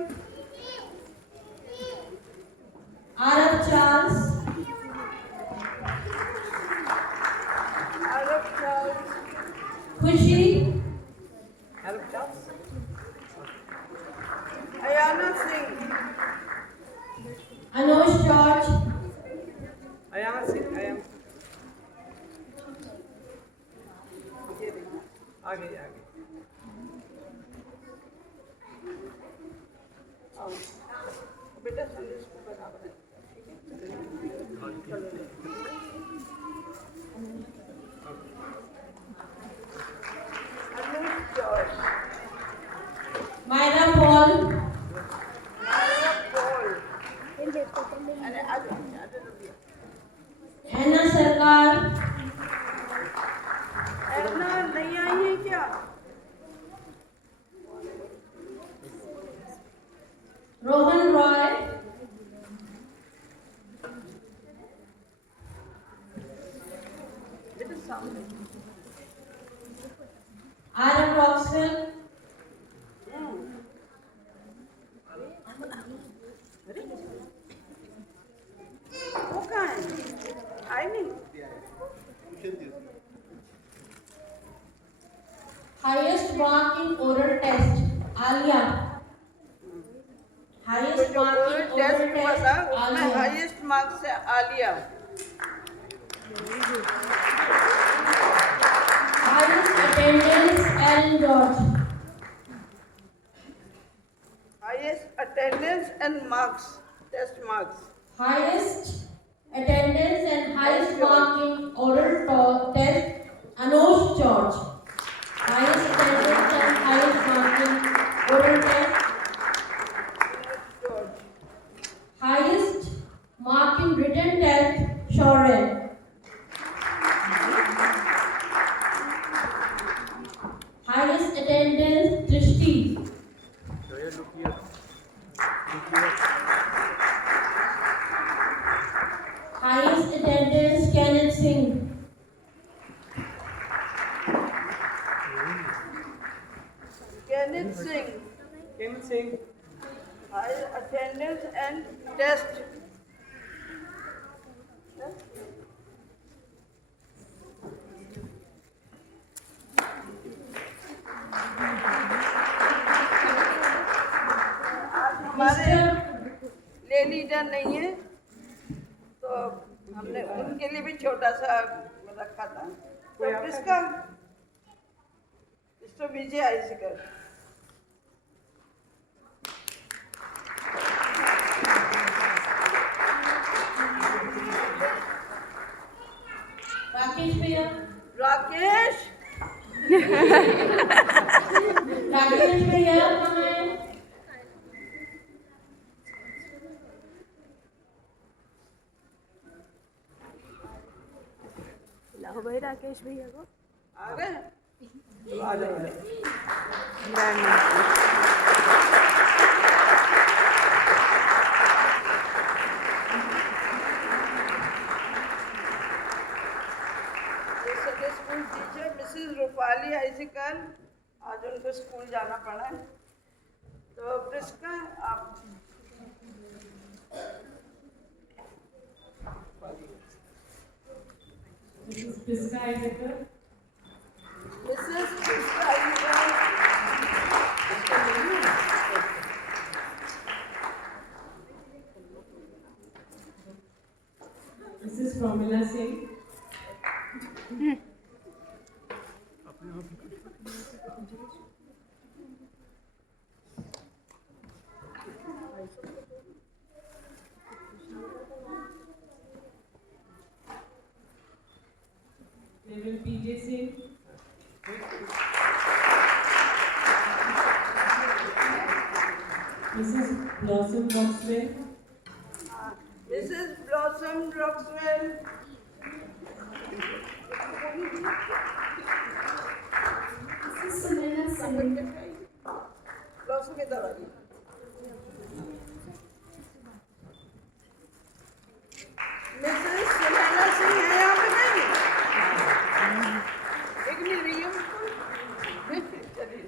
Aarab Charles, Aarab Charles, Khushi, अरब चार्ल्स, अयाना सिंह, अनोश जॉर्ज, अयाना सिंह, आगे आगे आओ बेटा, संदेश को बराबर है, ठीक है? अनुज जॉर्ज, मायरा पॉल, माया पॉल, अरे आगे एना सरकार, एरना नहीं आई है क्या? रोहन रॉय, बेटा सामने आरब रॉक्सवेल, वो कहाँ है? आई नहीं। Highest mark in oral test Alia, highest mark in oral test हुआ टेस्ट था, उसमें आलिया, हाईएस्ट मार्क्स से Alia. Alia George. Highest attendance and marks, test marks. Highest attendance and highest mark in oral test, Anush George. Highest attendance and highest mark in oral test. George. Highest mark in written test, Shoren. Highest attendance, Drishti. Highest attendance, Kenneth Singh. Kenneth Singh. Kenneth Singh. High attendance and test. आज हमारे ले leader नहीं है, तो हमने उनके लिए भी छोटा सा रखा था। तो इसका विजय आइसकर। राकेश भैया। राकेश। राकेश भैया कहाँ है? लाओ भाई राकेश भैया को। आ गए? आ जाओ। स्कूल टीचर मिसेस रूपाली आइसिकल, आज उनको स्कूल जाना पड़ा है। तो प्रिस्का आप Mrs. Priska Isaacer. Mrs Priska Isaacer. Mrs. Pramila Singh. Level PJ Singh. Mrs. Blossom Roxwell. Mrs. Blossom Roxwell. Mrs. Sunena Singh. Blossom इधर आ गई। Mrs. Sunena Singh है यहाँ पे नहीं? एक नहीं रही है मुझको। चलिए।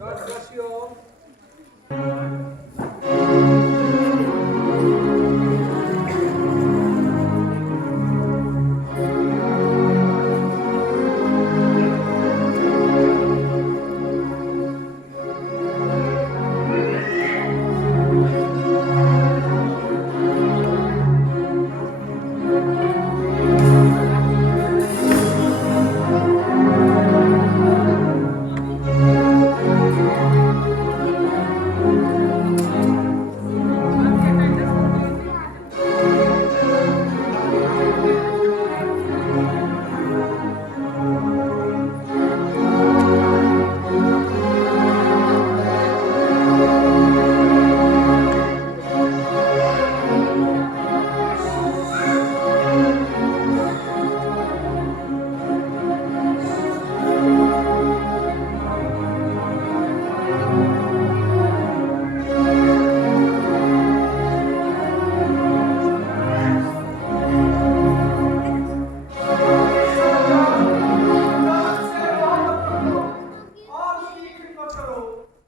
God bless you all.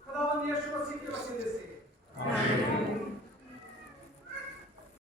खुदावंद यीशु मसीह के वसीले से।